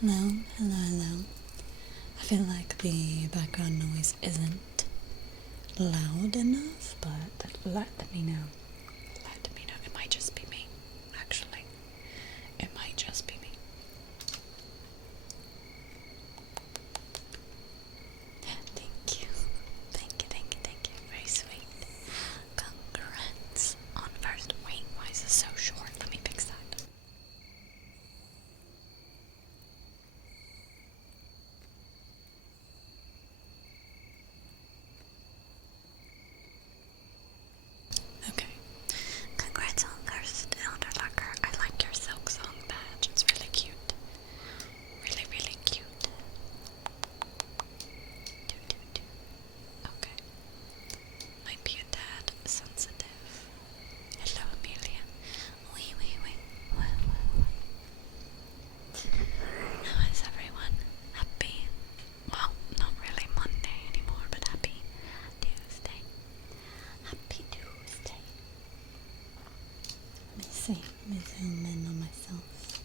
Hello, hello, hello. I feel like the background noise isn't loud enough, but let me know. Let me know. It might just be me, actually. It might just be me. Thank you. Thank you, thank you, thank you. Very sweet. Congrats on first. Wait, why is this so short? Let me fix that. Okay. Congrats on first, Elder Lucker. I like your silk song badge. It's really cute. Really, really cute. Okay. Might be a tad sensitive. Hello, Amelia. Wee, wee, wee. How is everyone? Happy, well, not really Monday anymore, but happy Tuesday. Happy Tuesday. Let me see. Let me zoom in on myself.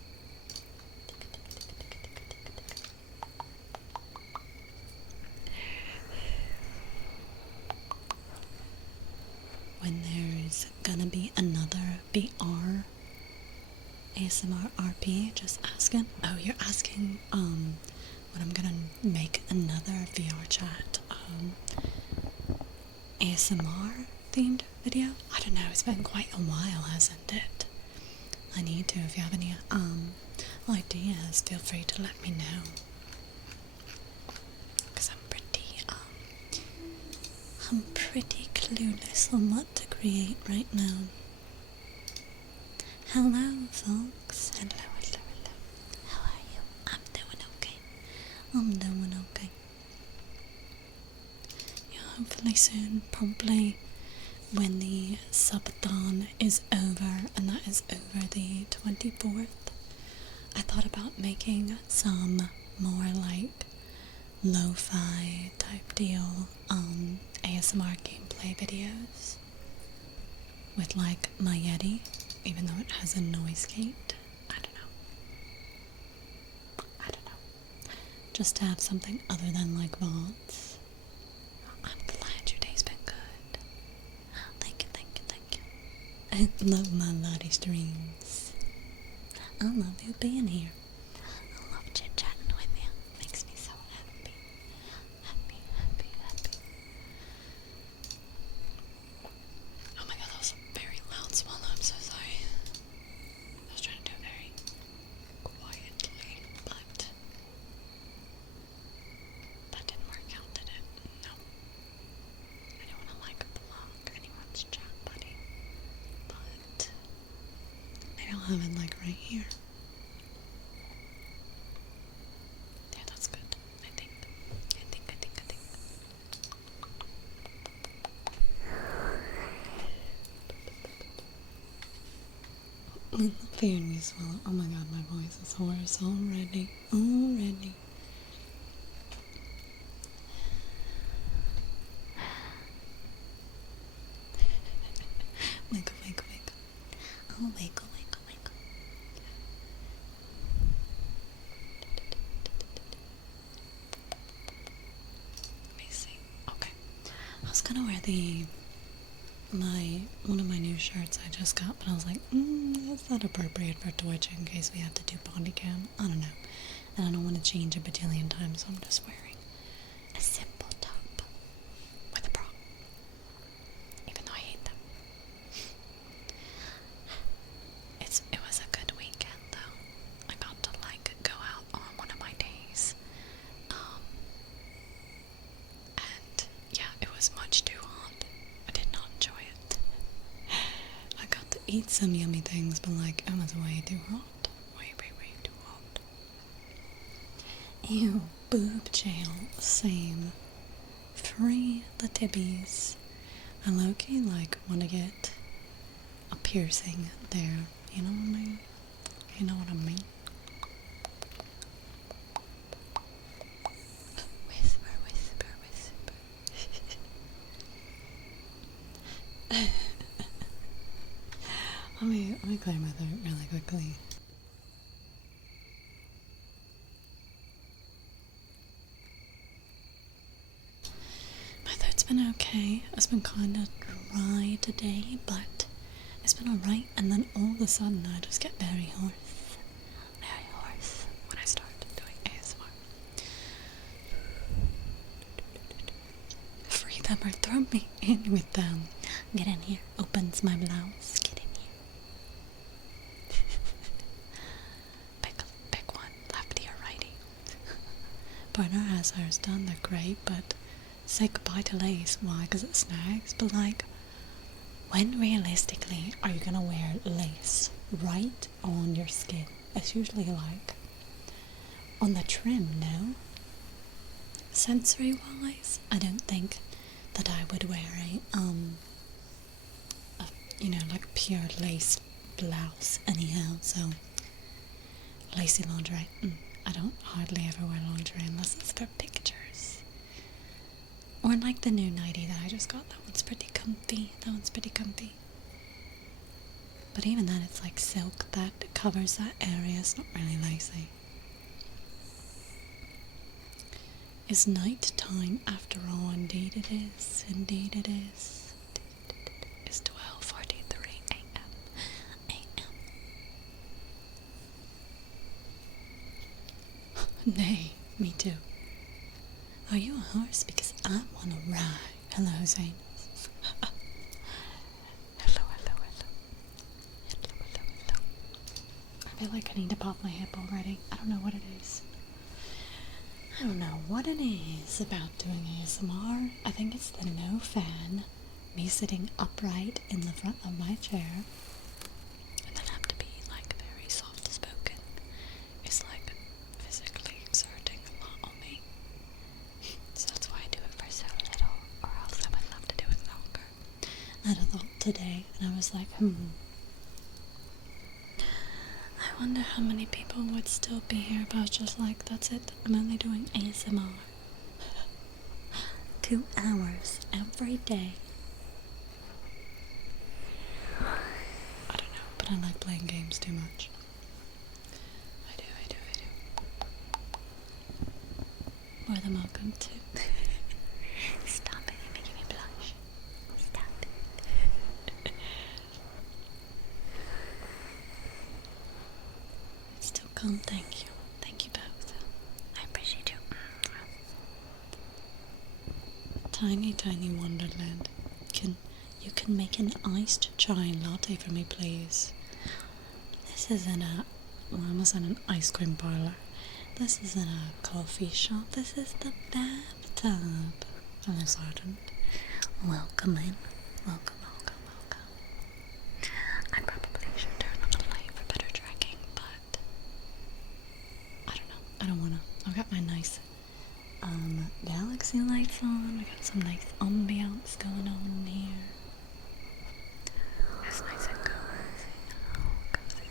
When there's gonna be another BR ASMR RP, just asking. Oh, you're asking when I'm gonna make another VR chat ASMR themed video. I don't know, it's been quite a while, hasn't it? I need to. If you have any ideas, feel free to let me know. Because I'm pretty clueless on what to create right now. Hello, folks. Hello, hello, hello. How are you? I'm doing okay. I'm doing okay. Yeah, hopefully soon, probably when the subathon is over, and that is over the 24th. I thought about making some more like lo-fi type deal ASMR gameplay videos with like my Yeti, even though it has a noise gate. I don't know. Just to have something other than like VODs. I'm glad your day's been good. Thank you, thank you, thank you. I love my Lottie streams. I love you being here. I love chit-chatting with you. Makes me so happy. Happy, happy, happy. Oh my god, that was a very loud swallow. I'm so sorry. I was trying to do it very quietly, but that didn't work out, did it? No. I don't want to like block anyone's chat, buddy. But maybe I'll have it like right here. Yeah, that's good. I think. Fearing me swallow. Oh my god, my voice is hoarse already. Wake up. Oh, wake up. Let me see. Okay. I was gonna wear one of my new shirts I just got, but I was like, that's not appropriate for Twitch in case we have to do body cam. I don't know. And I don't want to change a bajillion times, so I'm just wearing a simple top with a bra. Even though I hate them. It was a good weekend though. I got to like go out on one of my days. And yeah, it was much too hot. I did not enjoy it. I got to eat some yummy things, but like it was way too hot. Way too hot. Ew, boob jail. Same. Free the tibbies. I low-key like want to get a piercing there. You know what I mean? You know what I mean? Whisper. Let me clear my throat really quickly. okay. It's been kind of dry today, but it's been alright. And then all of a sudden, I just get very hoarse when I start doing ASMR. Free them or throw me in with them. Get in here. Opens my blouse. Get in here. pick one. Lefty or righty. Partner has hers done. They're great, but say goodbye to lace. Why? Because it snags. But like, when realistically are you gonna wear lace right on your skin? It's usually like on the trim, no? Sensory wise, I don't think that I would wear a like pure lace blouse anyhow, so lacy lingerie. I don't hardly ever wear lingerie unless it's for pictures. Or like the new nightie that I just got, that one's pretty comfy. But even then, it's like silk that covers that area, it's not really lacy. It's night time after all, indeed it is. It's 12:43 a.m. Nay, me too. Are you a horse? Because I want to ride. Hello, Zane. Hello. I feel like I need to pop my hip already. I don't know what it is. I don't know what it is about doing ASMR. I think it's the no fan, me sitting upright in the front of my chair, and then have to be like very soft spoken. It's like physically exerting a lot on me. So that's why I do it for so little, or else I would love to do it longer. I had a thought today, and I was like, I wonder how many people would still be here if I was just like, that's it, I'm only doing ASMR. 2 hours every day. I don't know, but I like playing games too much. I do. More than welcome to. Stop it, you're making me blush. Stop it. It's still calm, thank you. Thank you both. I appreciate you. Tiny wonderland. You can make an iced chai latte for me, please? This isn't a... Well, I almost said an ice cream parlor. This isn't a coffee shop. This is the bathtub. Hello, Sergeant. Welcome in. Welcome. I probably should turn on the light for better tracking, but I don't know. I don't wanna. I've got my nice galaxy lights on. We got some nice ambiance going on in here. It's nice and cozy. Cozy.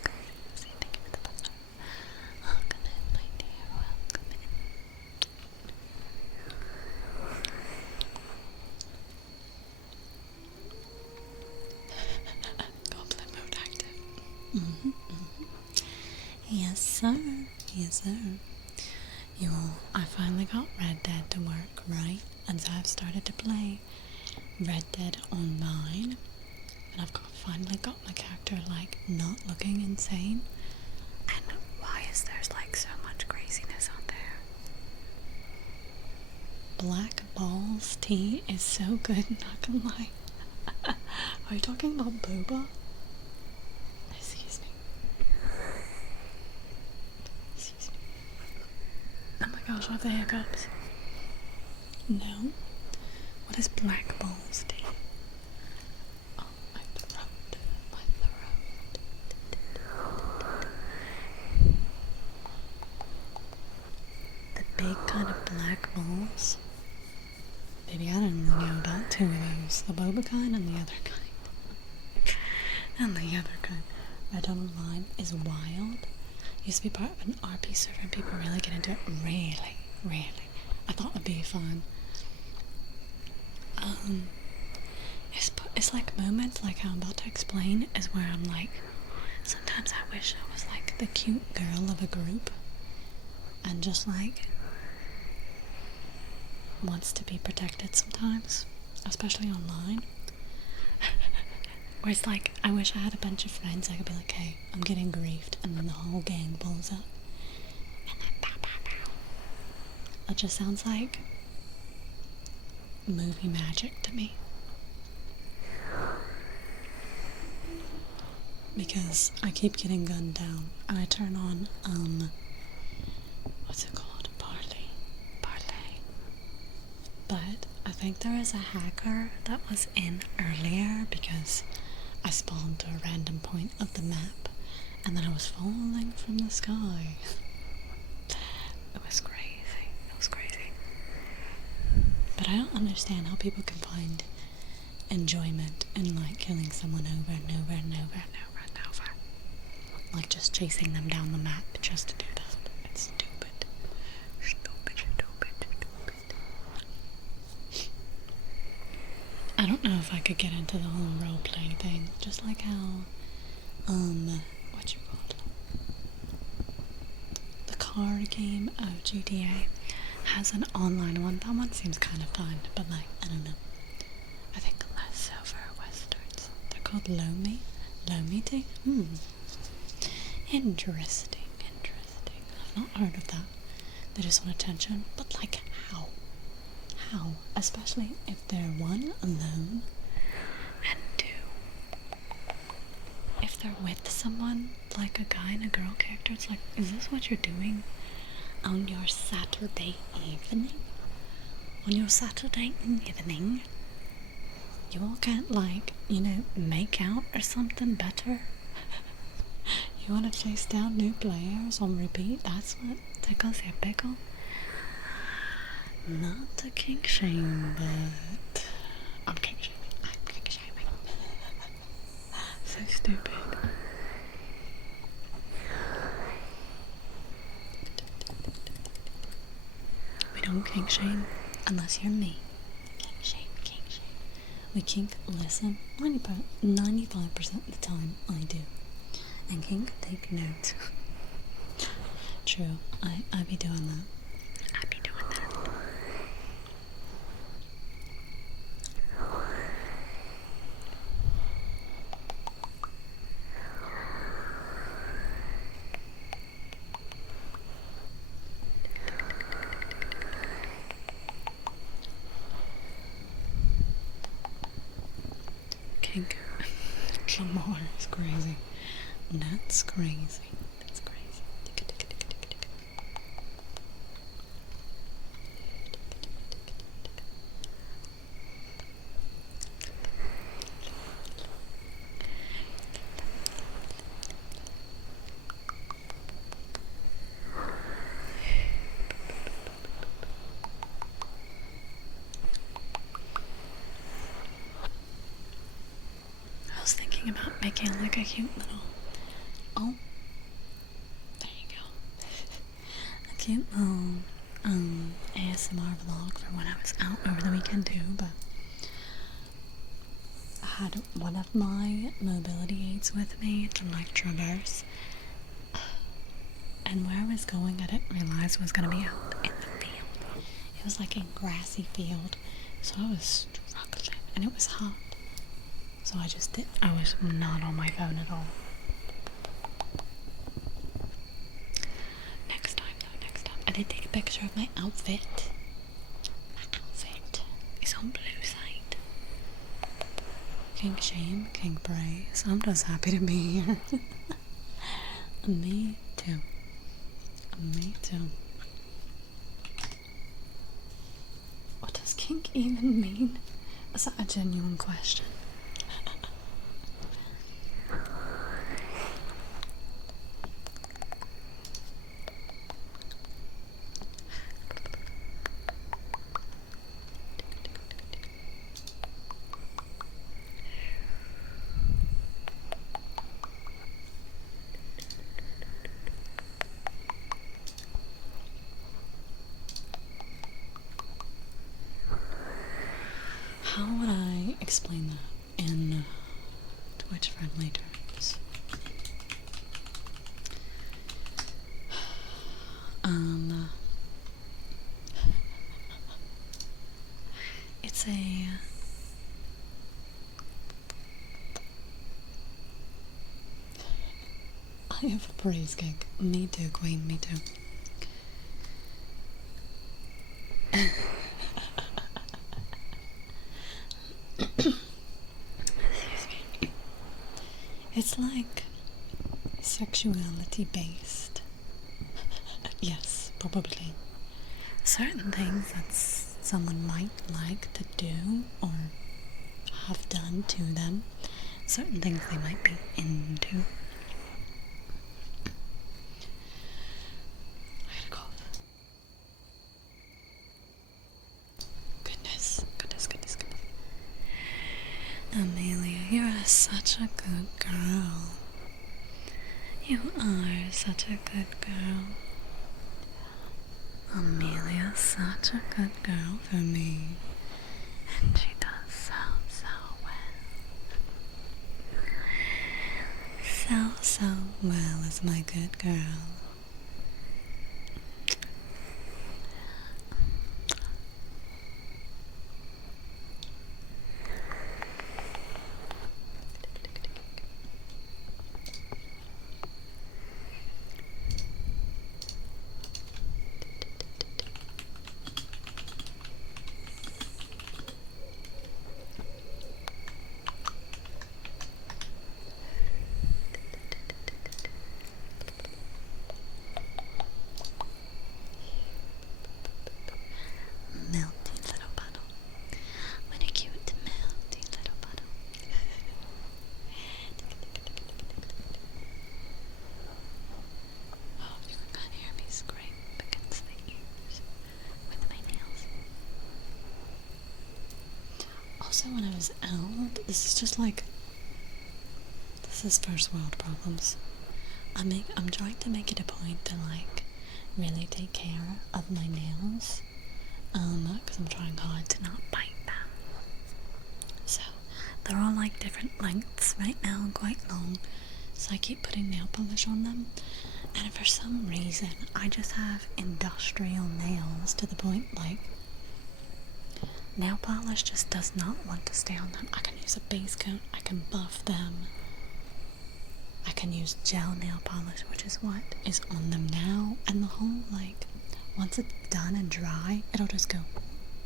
Thank you for the buzzer. Welcome in, my dear. Welcome in. Goblin mode active. Yes, sir. I finally got Red Dead to work, right? And so I've started to play Red Dead Online. And I've finally got my character, like, not looking insane. And why is there's, like, so much craziness on there? Black Balls tea is so good, not gonna lie. Are you talking about boba? Excuse me. Oh my gosh, I have the hiccups. No? What is Black Balls tea? Oh, my throat. The big kind of black balls? Maybe I didn't know about 2 of those. The boba kind and the other kind. Red Dead Online is wild. Used to be part of an RP server and people really get into it. Really. I thought it'd be fun. It's like moments like how I'm about to explain is where I'm like, sometimes I wish I was like the cute girl of a group and just like wants to be protected sometimes. especially online. Where it's like, I wish I had a bunch of friends I could be like, hey, I'm getting griefed, and then the whole gang pulls up. And then pow pow pow. That just sounds like movie magic to me. Because I keep getting gunned down, and I turn on, what's it called? Parley. But I think there is a hacker that was in earlier because I spawned to a random point of the map, and then I was falling from the sky. It was crazy. But I don't understand how people can find enjoyment in like killing someone over and over and over and over and over. Like just chasing them down the map just to do that. It's stupid. I don't know if I could get into the whole roleplay thing. Just like how, what you call it? The card game of GTA has an online one. That one seems kind of fun, but like, I don't know. I think less so for Westerns. They're called Lomiti? Interesting. I've not heard of that. They just want attention, but like, how? Especially if they're one, alone, and two, if they're with someone, like a guy and a girl character. It's like, is this what you're doing on your Saturday evening? You all can't, like, make out or something better? You want to chase down new players on repeat? That's what tickles your pickle? Not to kink shame, but I'm kink shaming. So stupid. We don't kink shame unless you're me. Kink shame. We kink listen 95% of the time. I do. And kink take notes. True, I be doing that. Kink. Lamar is crazy. That's crazy. I was thinking about making like a cute little, there you go, a cute little ASMR vlog for when I was out over the weekend too, but I had one of my mobility aids with me to like traverse, and where I was going I didn't realize was going to be out in the field. It was like a grassy field, so I was struggling, and it was hot. So I was not on my phone at all. Next time. I did take a picture of my outfit. My outfit is on blue side. Kink shame, kink praise. I'm just happy to be here. Me too. What does kink even mean? Is that a genuine question? How would I explain that in Twitch-friendly terms? It's a I have a praise kick. Me too, queen, me too. It's like sexuality based. Yes, probably. Certain things that someone might like to do or have done to them, certain things they might be into. I gotta cough. Goodness. Amelia, you're such a good girl. You are such a good girl. Amelia's such a good girl for me. And she does so well. So well as my good girl. Melty little puddle. What a cute melty little puddle. Oh, you can kind of hear me scrape against the ears with my nails. Also, when I was out, this is just like, this is first world problems. I'm trying to make it a point to like really take care of my nails, because I'm trying hard to not bite them. So they're all like different lengths right now and quite long. So I keep putting nail polish on them, and for some reason I just have industrial nails to the point like nail polish just does not want to stay on them. I can use a base coat, I can buff them, I can use gel nail polish, which is what is on them now, and the whole like once it's done and dry, it'll just go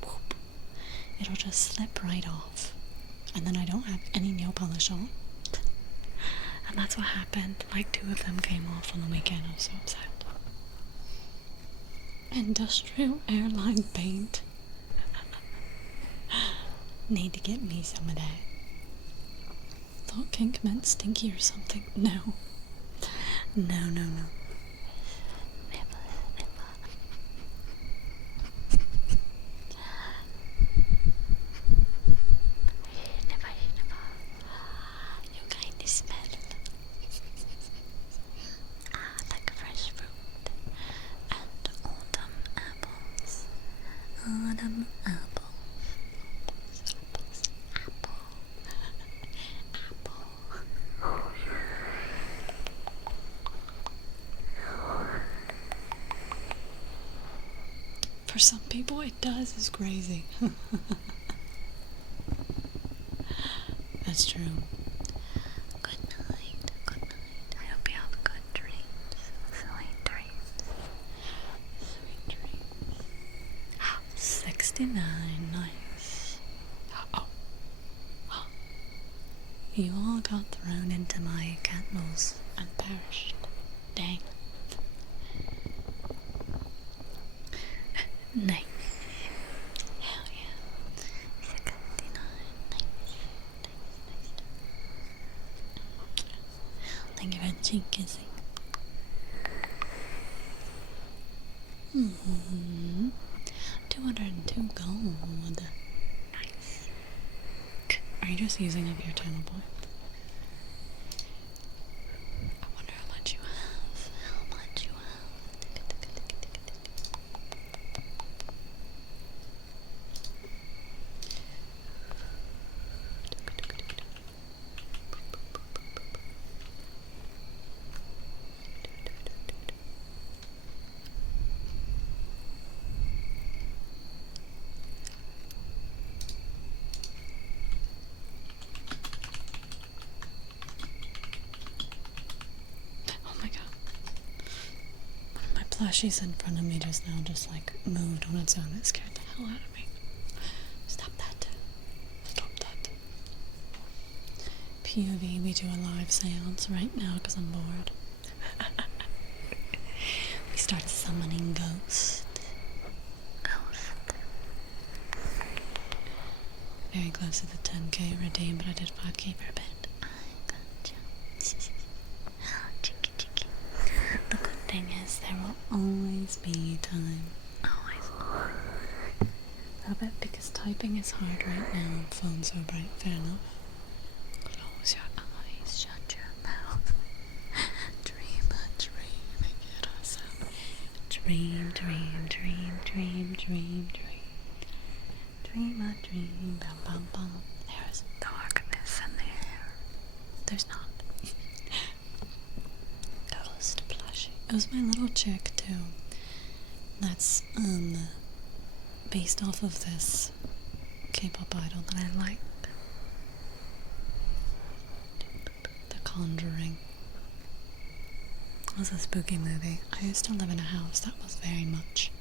whoop. It'll just slip right off, and then I don't have any nail polish on. And that's what happened. Like 2 of them came off on the weekend. I was so upset. Industrial airline paint. Need to get me some of that. Thought kink meant stinky or something. No. No. You kind of smell like fresh fruit and autumn apples. Autumn apples. Apple. For some people it does, it's crazy. That's true. Good night. I hope you have good dreams. Sweet dreams. 69, nice. Oh. You all got thrown into my candles and perished. Dang. Nice. Hell yeah. 69. Nice. Thank you for the cheek kissing. 202 gold. Nice. Are you just using up your teleport? I wonder how much you have. plushies in front of me just now just like moved on its own. It scared the hell out of me. Stop that. Stop that. POV, we do a live seance right now because I'm bored. We started summoning ghosts. Very close to the 10k redeem, but I did 5k for a bit. I gotcha. Chicky, chicky. The good thing is there will always be time. Always. I bet because typing is hard right now and phone's so bright. Fair enough. Close your eyes, shut your mouth. Dream a dream and get us out. Dream, dream, dream, dream, dream, dream. Dream a dream, bum bum bum. There's darkness in the air. There's not. Ghost plushie. It was my little chick too. That's based off of this K-pop idol that I like. The Conjuring. It was a spooky movie. I used to live in a house that was very much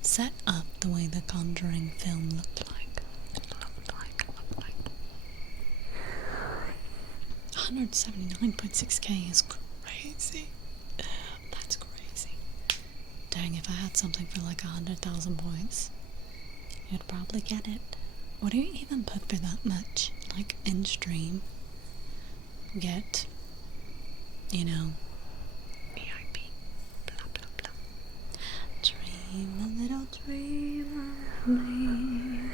set up the way the Conjuring film looked like. 179.6k is crazy. That's crazy. Dang, if I had something for like 100,000 points, you'd probably get it. What do you even put for that much? Like in stream, get, you know, VIP, blah blah blah. Dream a little dream of me.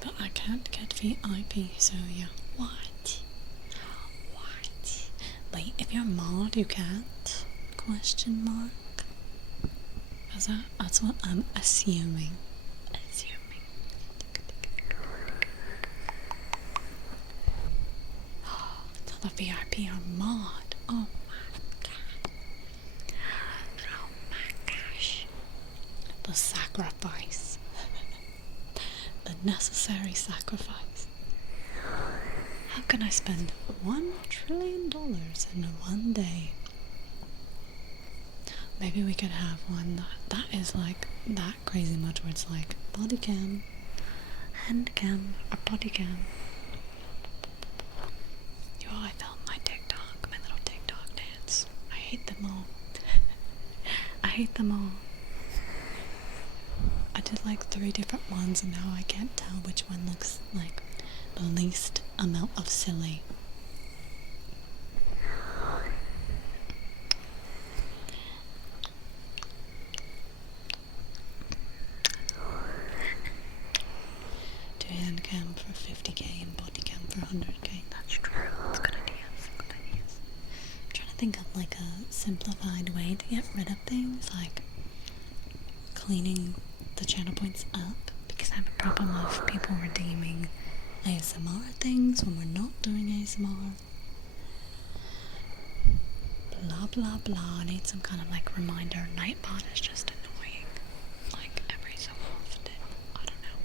But I can't get VIP, so yeah. What? Wait, if you're mod, you can't? Question mark? That's what I'm assuming. So the VIP are mod. Oh my god. Oh my gosh. The sacrifice. The necessary sacrifice. How can I spend $1 trillion in one day? Maybe we could have one that is like that crazy much where it's like body cam, hand cam, or body cam. Yo, I filmed my TikTok, my little TikTok dance. I hate them all. I hate them all. I did like 3 different ones and now I can't tell which one looks like the least amount of silly. Do hand cam for 50k and body cam for 100k. That's true. That's good ideas. Good ideas. I'm trying to think of like a simplified way to get rid of things, like cleaning the channel points up, because I have a problem of people redeeming ASMR things when we're not doing ASMR. Blah blah blah. I need some kind of like reminder. Nightbot is just annoying. Like every so often. I don't know.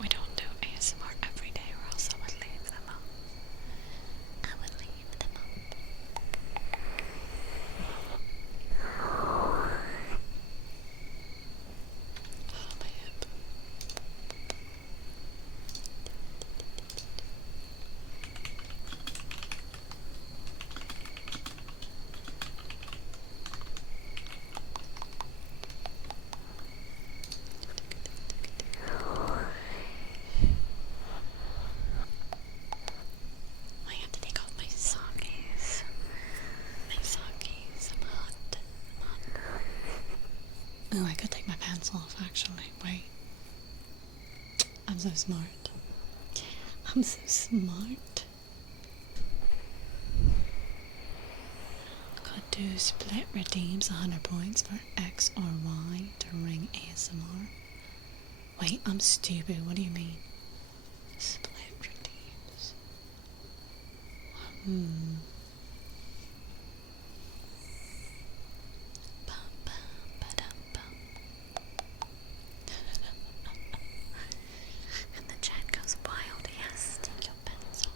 We don't do ASMR every day or else I would leave them up. Oh, I could take my pants off actually. Wait. I'm so smart. I'm so smart. Could do split redeems 100 points for X or Y to ring ASMR. Wait, I'm stupid. What do you mean? Split redeems. Bum, bum, ba-dum, bum. And the chat goes wild. Yes, take your pencil.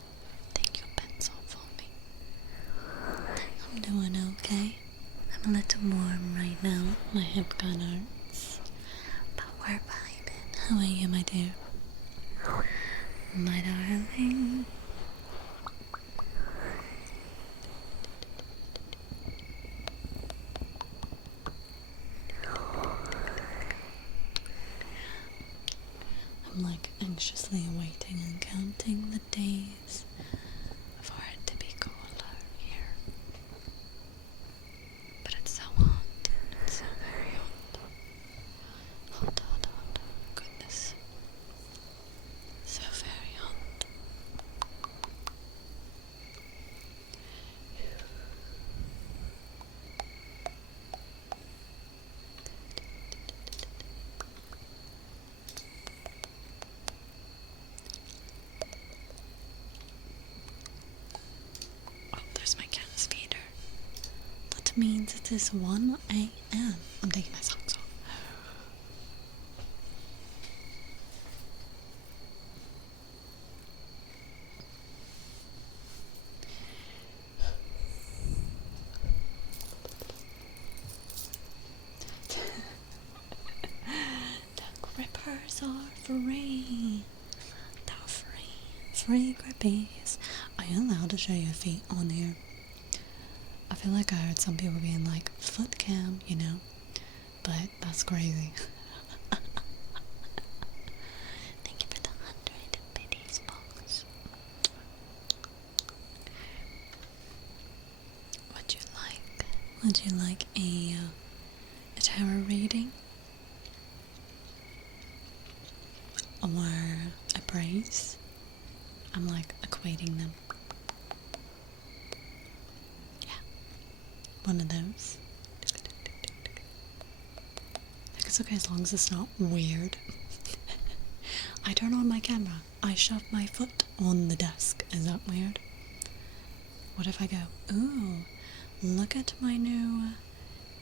Take your pencil for me. I'm doing okay. I'm a little warm right now. My hip kind of hurts. But we're vibing. How are you, my dear? My darling. I'm like anxiously awaiting and counting the days for it to be cooler here. But it's so hot. It's so very hot. Hot, hot, hot. Goodness. So very hot. Oh, there's my cat's feeder. That means it is 1 a.m. I'm taking my socks off. The grippers are free. They're free. Free grippies. Are you allowed to show your feet on here? I feel like I heard some people being like, foot cam, you know? But that's crazy. Thank you for the 100 biddies, folks. Would you like? Would you like a tarot reading? Or a praise? I'm like equating them. Yeah. One of those. I think it's okay as long as it's not weird. I turn on my camera. I shove my foot on the desk. Is that weird? What if I go, ooh, look at my new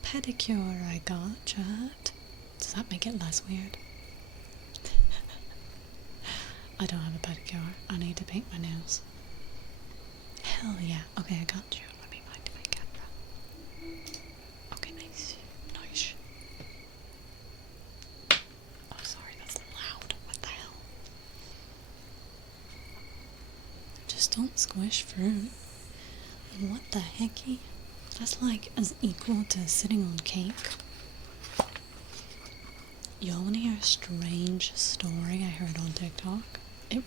pedicure I got, chat? Does that make it less weird? I don't have a pedicure. I need to paint my nails. Hell yeah. Okay, I got you. Let me find my camera. Okay, nice. Nice. Oh, sorry, that's loud. What the hell? Just don't squish fruit. What the hecky? That's like as equal to sitting on cake. Y'all wanna hear a strange story I heard on TikTok? It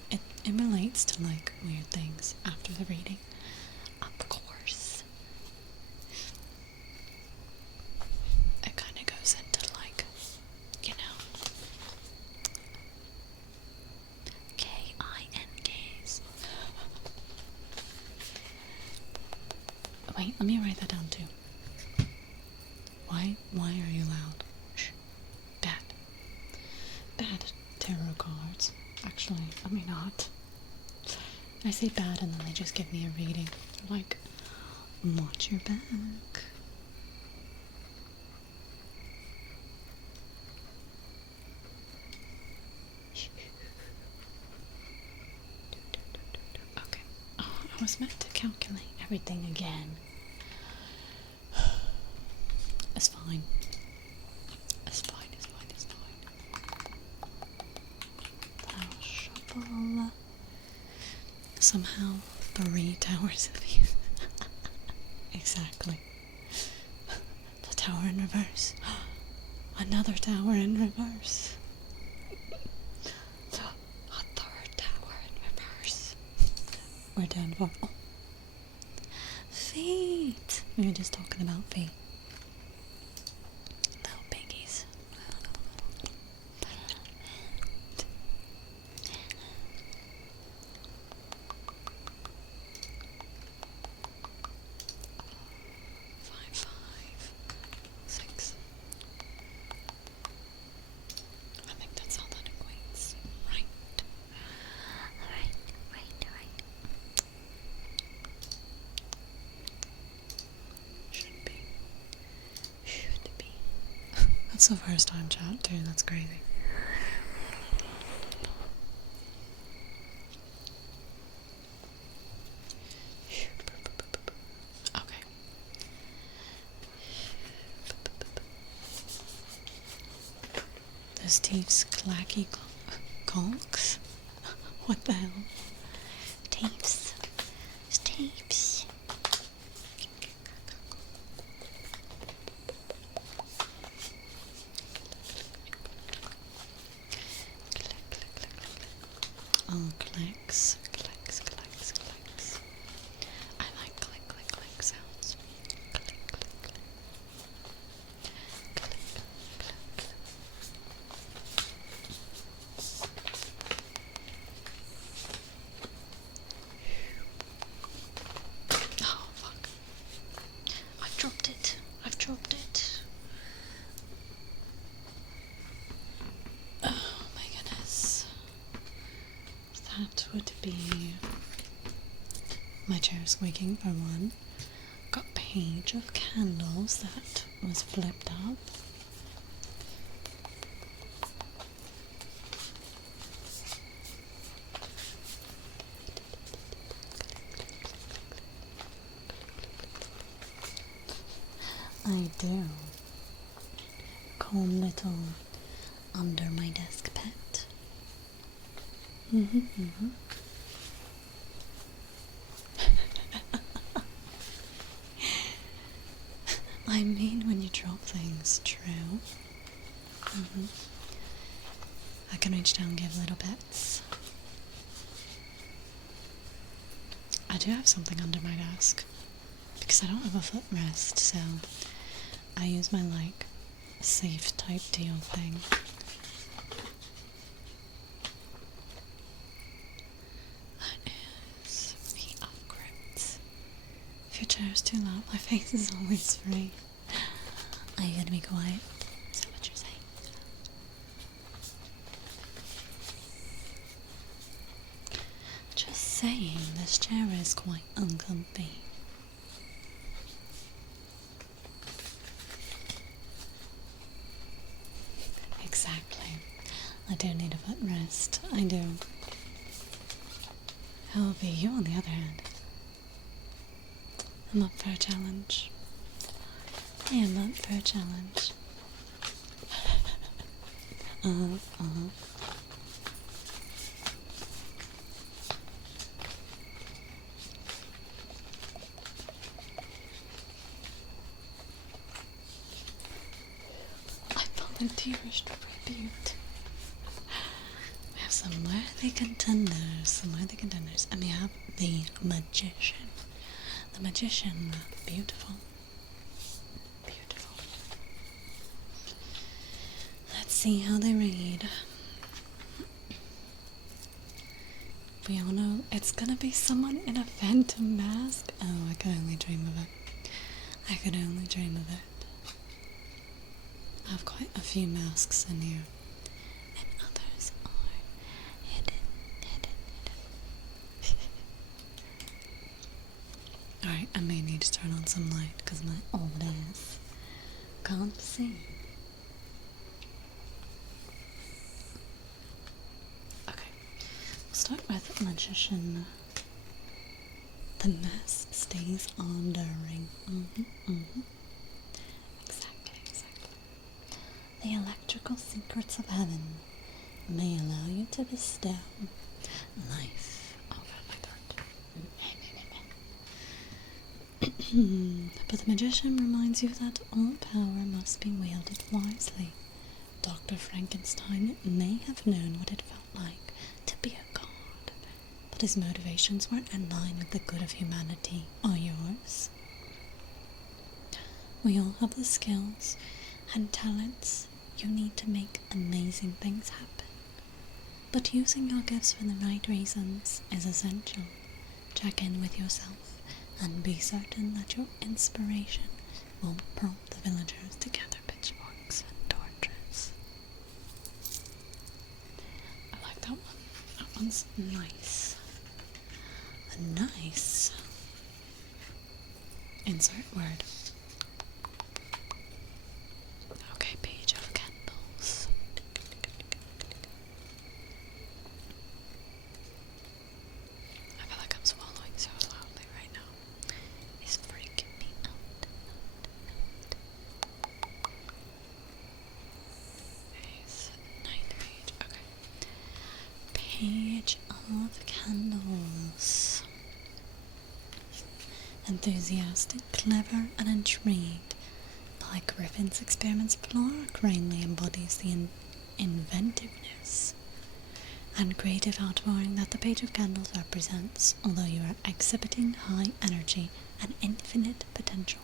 relates to like weird things after the reading. Of course. It kinda goes into like, you know, K-I-N-Ks. Wait, let me write that down too. Why are you loud? Shh. Bad tarot cards. Actually, let me not. I say bad and then they just give me a reading. They're like, watch your back. Okay. Oh, I was meant to calculate everything again. It's fine. It's fine, it's fine, it's fine. I'll shuffle. Somehow 3 towers of you. Exactly. The tower in reverse. Another tower in reverse. A 3rd tower in reverse. We're done for. Oh. Feet. We were just talking about feet. Little piggies. 5, 5, 6. I think that's all that it It's the first time chat too, that's crazy. Okay. Those teeth's clacky conks? What the hell? Tapes. It's tapes. Oh, clicks. Clicks, clicks, clicks. I like click, click, click sounds. Click, click, click. Click, click, click. Oh, fuck. I've dropped it. I've dropped it. Oh my goodness. That would be my chair squeaking for one. Got a page of candles that was flipped up. I do. Calm little under my desk pet. I mean, when you drop things, true. I can reach down and give little pets. I do have something under my desk because I don't have a footrest, so I use my like safe type deal thing. That is the upgrades. If your chair is too loud, my face is always free. Are you gonna be quiet? Is that what you're saying? Just saying, this chair is quite uncomfy. Exactly. I do need a footrest. I do. However, you on the other hand, I'm up for a challenge. I am up for a challenge. I volunteerish tribute. We have some worthy contenders, and we have the magician. The magician, beautiful. Beautiful. Let's see how they read. We all know it's gonna be someone in a phantom mask. Oh, I could only dream of it. I could only dream of it. I have quite a few masks in here. And others are hidden. Alright, I may need to turn on some light because my old ass can't see. Okay, we'll start with magician. The mask stays on the ring. Exactly. The electrical secrets of heaven may allow you to bestow life over my God. But the magician reminds you that all power must be wielded wisely. Dr. Frankenstein may have known what it felt like to be a god, but his motivations weren't in line with the good of humanity. Are yours? We all have the skills and talents you need to make amazing things happen. But using your gifts for the right reasons is essential. Check in with yourself and be certain that your inspiration won't prompt the villagers to gather pitchforks and torches. I like that one. That one's nice. A nice insert word. Okay, page of enthusiastic, clever, and intrigued by Griffin's experiments, Flora Cranley embodies the inventiveness and creative outpouring that the Page of Candles represents. Although you are exhibiting high energy and infinite potential,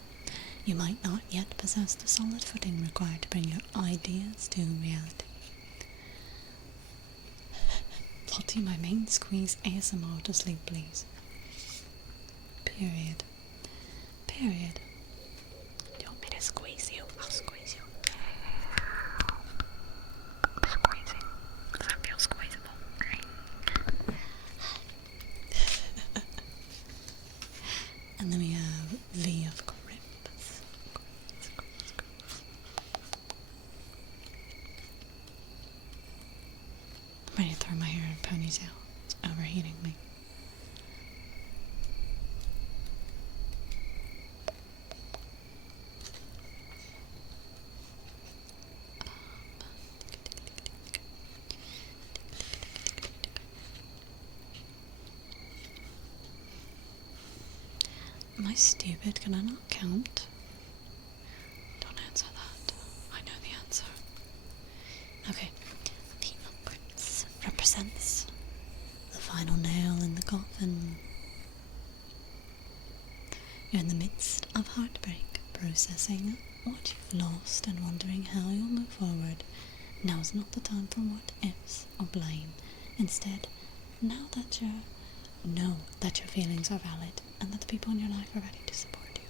you might not yet possess the solid footing required to bring your ideas to reality. Lottie, my main squeeze ASMR to sleep, please. Period. Period. Do you want me to squeeze you? I'll squeeze you. Squeezing. Does that feel squeezable? And then we have V of Crypts. I'm ready to throw my hair in a ponytail. It's overheating me. Am I stupid? Can I not count? Don't answer that. I know the answer. Okay. The upwards represents the final nail in the coffin. You're in the midst of heartbreak, processing what you've lost and wondering how you'll move forward. Now is not the time for what ifs or blame. Instead, know that your feelings are valid and that the people in your life are ready to support you.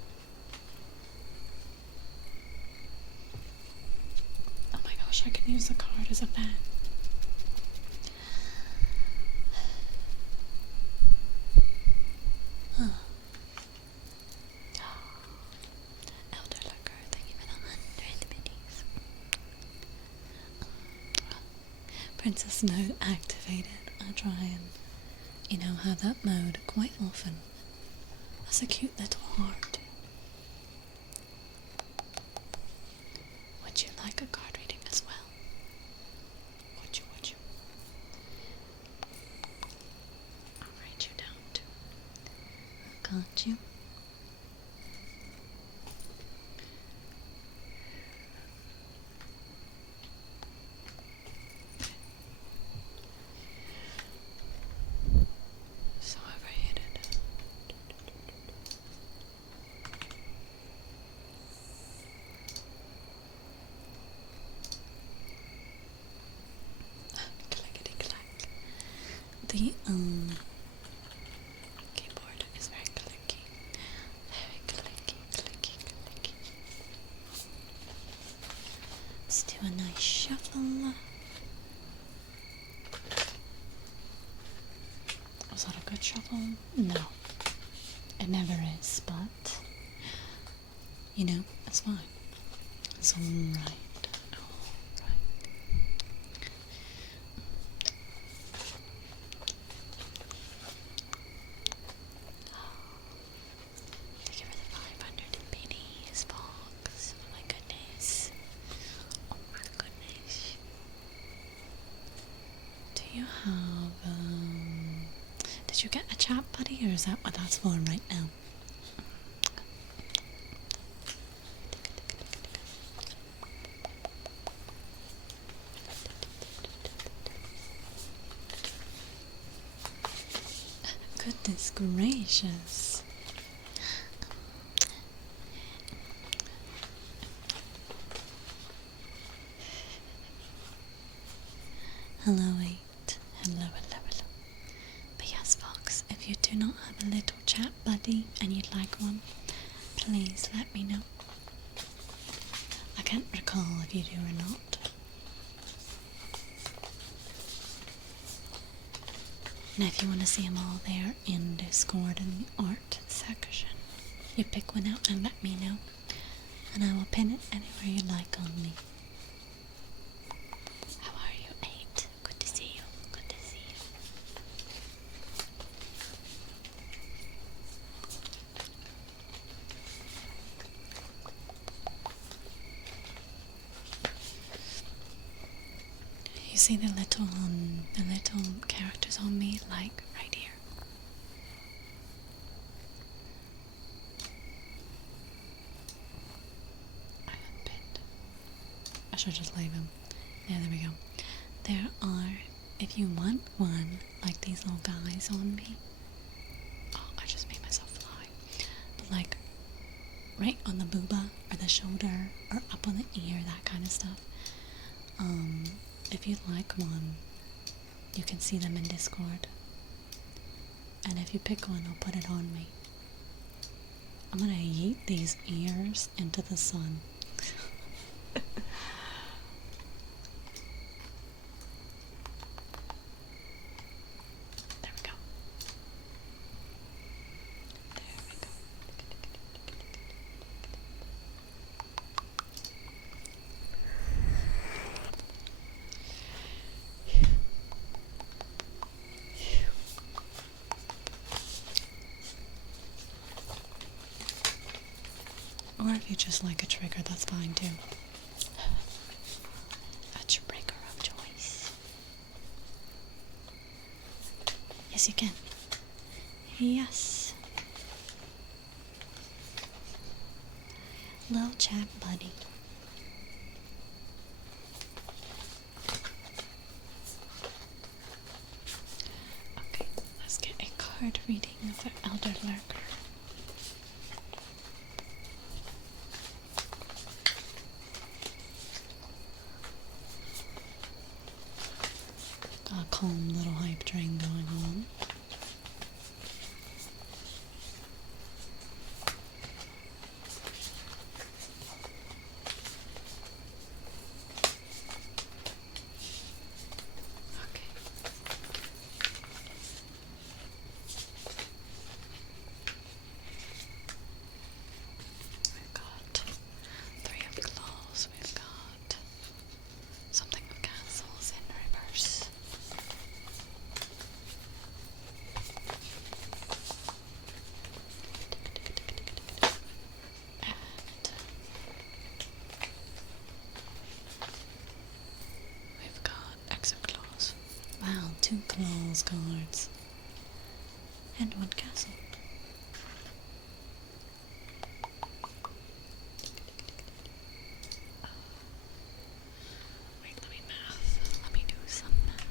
Oh my gosh, I can use the card as a fan. Elder Lurker, thank you for the 100 minis. Princess mode activated. I'll try and have that mode quite often. That's a cute little heart. Would you like a card reading as well? Would you? I'll write you down too. Got you. So overheated. Clickety clack. The keyboard is very clicky. Very clicky. Let's do a nice shuffle. Was that a good shuffle? No. It never is, but it's fine. It's alright. Thank you for the 500 pennies, Fox. Oh my goodness. Oh my goodness. Do you have, did you get a chat buddy, or is that what that's for right now? Goodness gracious. Hello, 8. Hello. But yes, Fox, if you do not have a little chat buddy and you'd like one, please let me know. I can't recall if you do or not. And if you want to see them all there in Discord in the art section, you pick one out and let me know, and I will pin it anywhere you like on me. How are you, 8? Good to see you. Good to see you. You see the little characters on me, like right here. should just leave him. Yeah, there we go. There are, if you want one, like these little guys on me. Oh, I just made myself fly. But like, right on the booba, or the shoulder, or up on the ear, that kind of stuff. If you'd like one, you can see them in Discord. And if you pick one, I'll put it on me. I'm gonna yeet these ears into the sun. There we go. There we go. Or if you just like a trigger, that's fine too. A trigger of choice. Yes, you can. Yes. Little chat buddy. Okay, let's get a card reading for Elder Lurker. A calm little hype train going on. Okay. We've got Three of Claws, we've got something of Castles in reverse. We've got X of Claws. Wow, 2 Claws cards. And 1 Castle. Wait, let me math. Let me do some math.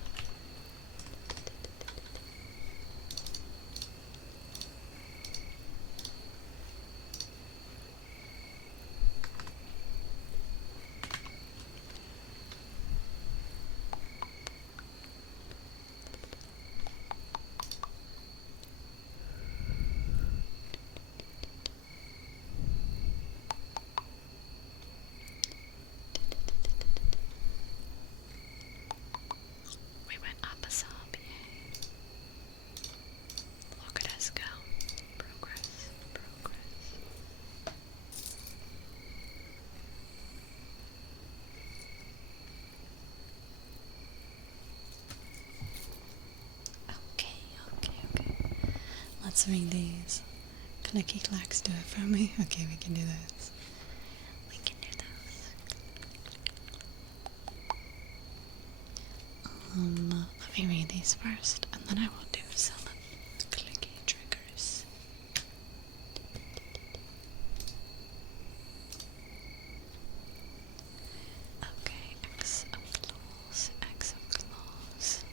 We went up a sub, yay. Look at us go. Progress, progress. Okay. Let's read these. Clicky clacks do it for me. Okay, we can do this. We can do this. Let me read these first, and then I will do some clicky triggers. Okay, X of Claws, X of Claws.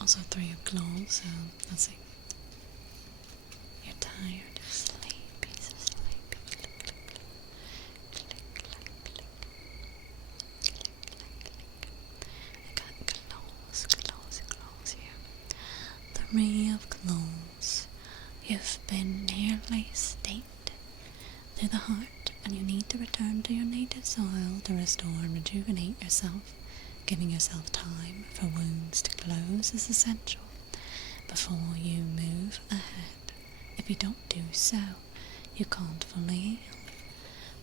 Also 3 of Claws, so let's see. You're tired, sleepy, so sleepy. Click, click, click. Click, click, click. Click, click, click. I got claws, claws, claws here. 3 of Claws. You've been nearly staked through the heart, and you need to return to your native soil to restore and rejuvenate yourself. Giving yourself time for wounds to close is essential before you move ahead. If you don't do so, you can't fully heal.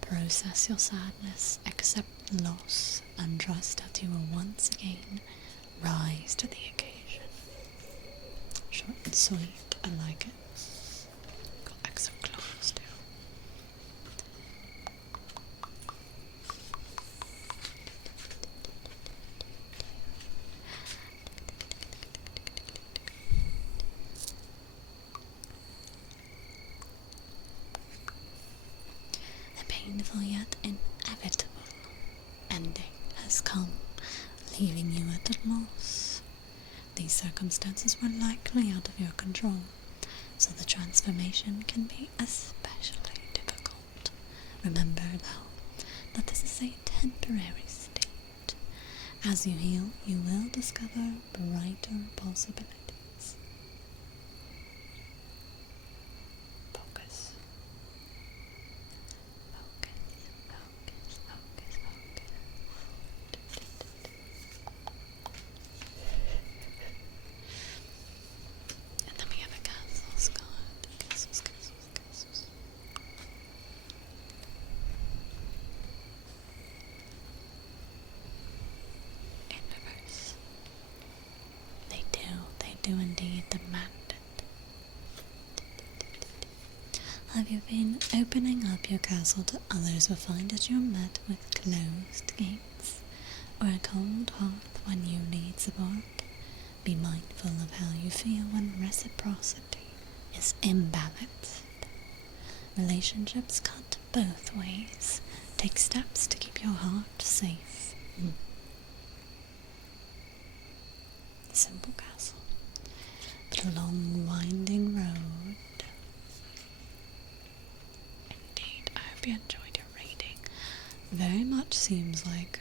Process your sadness, accept loss, and trust that you will once again rise to the occasion. Short and sweet, I like it. Got X of Claws too. painful yet inevitable ending has come, leaving you at a loss. These circumstances were likely out of your control, so the transformation can be especially difficult. Remember, though, that this is a temporary state. As you heal, you will discover brighter possibilities. Focus. Focus, focus, focus, focus. And then we have a castles card. Castles, castles, castles. In reverse. They do indeed demand it. Have you been opening up your castle to others who find that you're met with closed gates, or a cold hearth when you need support? Be mindful of how you feel when reciprocity is imbalanced. Relationships cut both ways. Take steps to keep your heart safe. Simple castle, but a long winding road. Indeed, I hope you enjoyed your reading. Very much seems like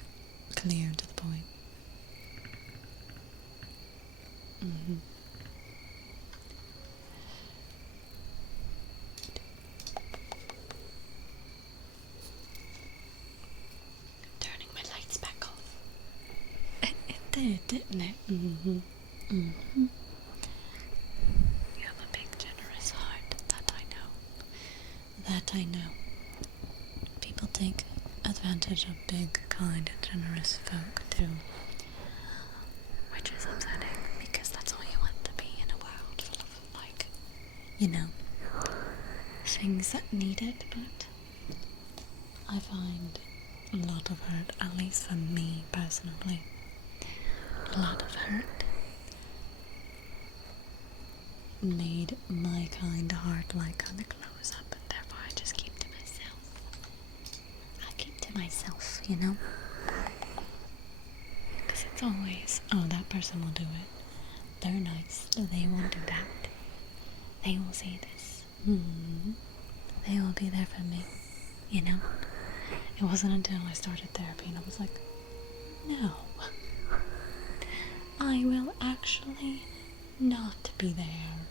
clear to the point. Turning my lights back off. It did, didn't it? You have a big, generous heart. That I know. That I know. People take advantage of big, kind, and generous folk too. Which is upsetting, because that's all you want to be in a world full of, like, you know, things that need it, but I find a lot of hurt, at least for me personally, a lot of hurt made my kind heart, like, kind of close up, and therefore I just keep to myself. I keep to myself, you know? Because it's always, oh, that person will do it. They're nice. They won't do that. They will say this. They will be there for me. You know? It wasn't until I started therapy and I was like, no. I will actually not be there.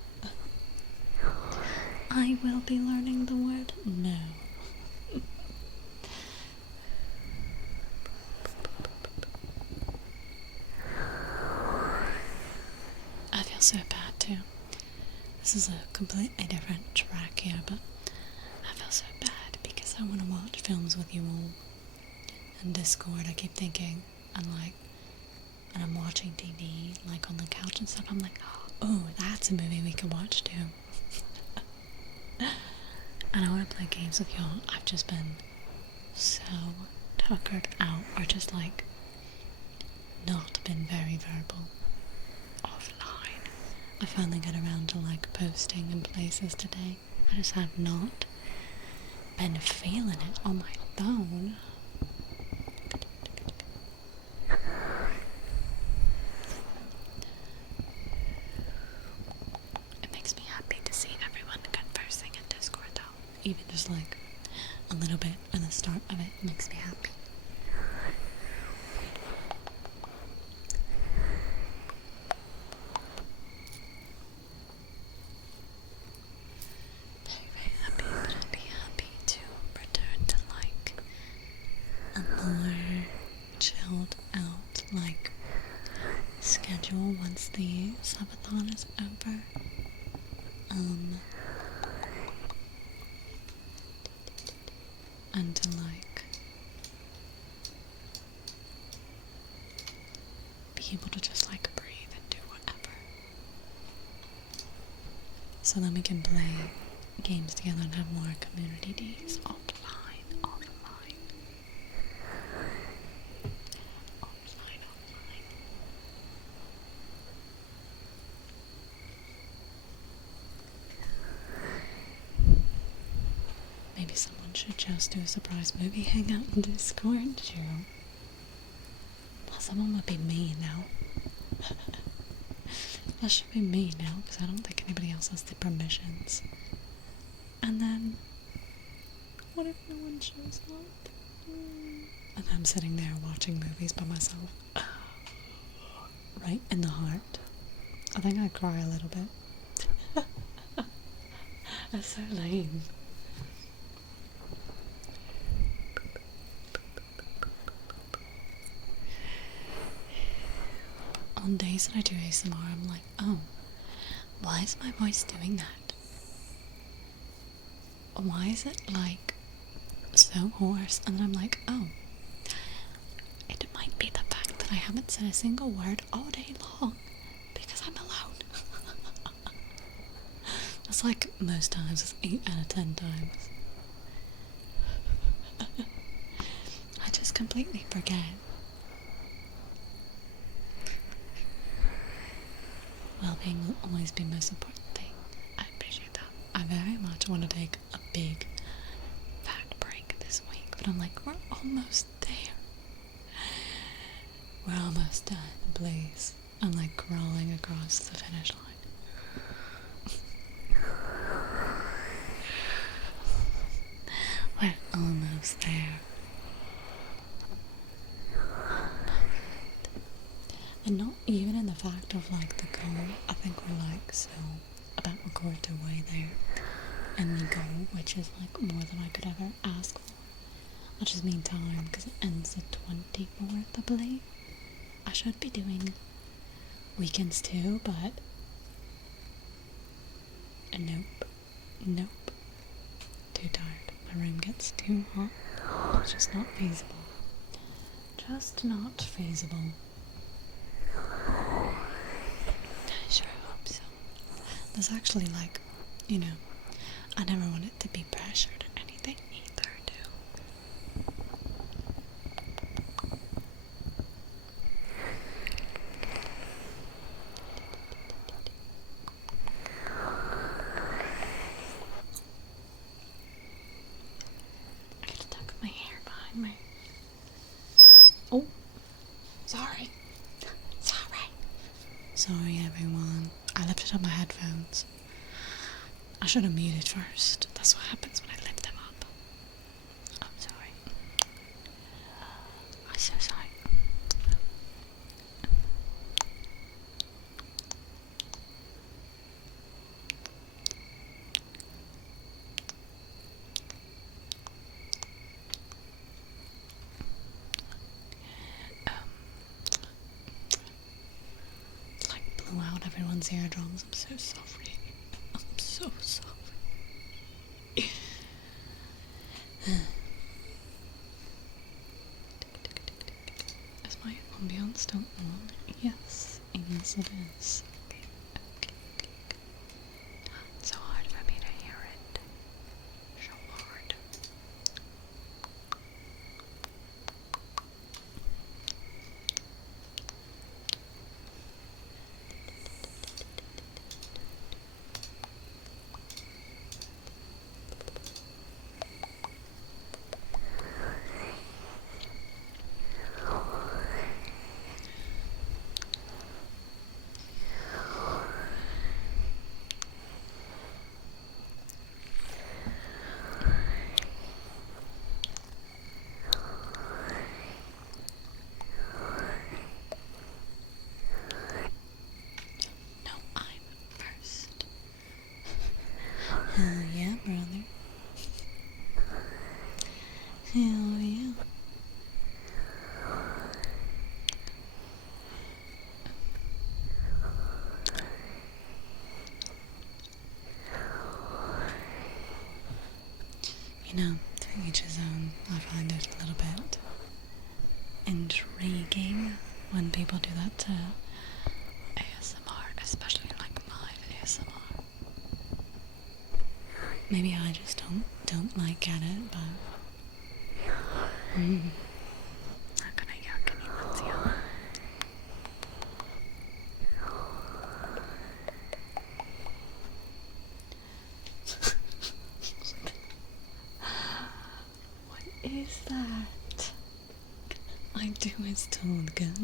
I will be learning the word no. I feel so bad too. This is a completely different track here, but I feel so bad because I want to watch films with you all. And Discord, I keep thinking, and I'm watching TV, like on the couch and stuff, I'm like, oh, that's a movie we could watch too. And I want to play games with y'all. I've just been so tuckered out, or just like not been very verbal offline. I finally got around to like posting in places today. I just have not been feeling it on my phone. It makes me happy to see everyone conversing in Discord though. Even just like a little bit at the start of it makes me happy. Very happy, but I'd be happy to return to like a more chilled out like schedule once the subathon is over. And to like be able to just like breathe and do whatever. So then we can play games together and have more community days offline. Maybe someone should just do a surprise movie hangout in Discord, Joe. Someone would be me now. That should be me now, because I don't think anybody else has the permissions. And then, what if no one shows up? And I'm sitting there watching movies by myself. Right in the heart. I think I'd cry a little bit. That's so lame. On days that I do ASMR, I'm like, oh, why is my voice doing that? Why is it like so hoarse? And then I'm like, oh, it might be the fact that I haven't said a single word all day long because I'm alone. That's like most times, it's 8 out of 10 times. I just completely forget. Well-being will always be the most important thing. I appreciate that. I very much want to take a big fat break this week, but I'm like, we're almost there. We're almost done, please. I'm like crawling across the finish line. We're almost there. And not even in the fact of like the goal. I think we're like so about a quarter way there. And the goal, which is like more than I could ever ask for. I just mean time, because it ends the 24th, I believe. I should be doing weekends too, but nope. Too tired. My room gets too hot. It's just not feasible. Just not feasible. I sure hope so. There's actually like, you know, I never want it to be pressured or anything either, too. I gotta tuck my hair behind my... Oh, sorry. Sorry everyone, I lifted up my headphones. I should have muted first. That's what happens when I lift them up. I'm sorry. I'm so sorry. Out everyone's eardrums. I'm so sorry. I'm so sorry. Is my ambiance still on? Yes. Yes, it is. Okay. It's so hard for me to hear it. So hard. Hell yeah, brother. Hell yeah. You know, to each his own. I find it a little bit intriguing when people do that to ASMR, especially like live ASMR. Maybe I just don't like get it, but not gonna yuck anyone's yum. is that? I do is told. Good.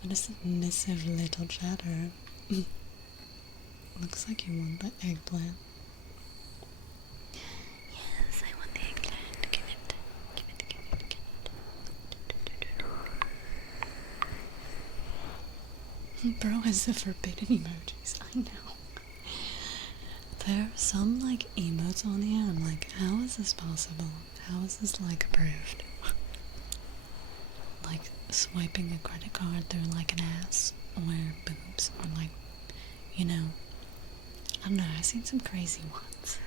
What a submissive little chatter. Looks like you want the eggplant. Yes, I want the eggplant. Give it. Bro has the forbidden emojis. I know. There are some like emotes on here. I'm like, how is this possible? How is this like approved? Like swiping a credit card through like an ass or boobs or like, you know. I don't know. I've seen some crazy ones.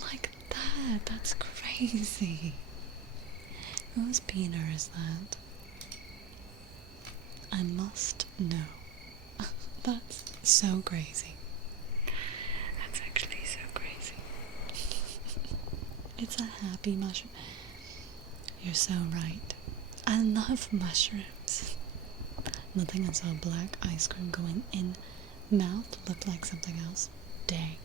Like that. That's crazy. Whose beaner is that? I must know. That's so crazy. That's actually so crazy. It's a happy mushroom. You're so right. I love mushrooms. Nothing until black ice cream going in mouth looked like something else. Dang.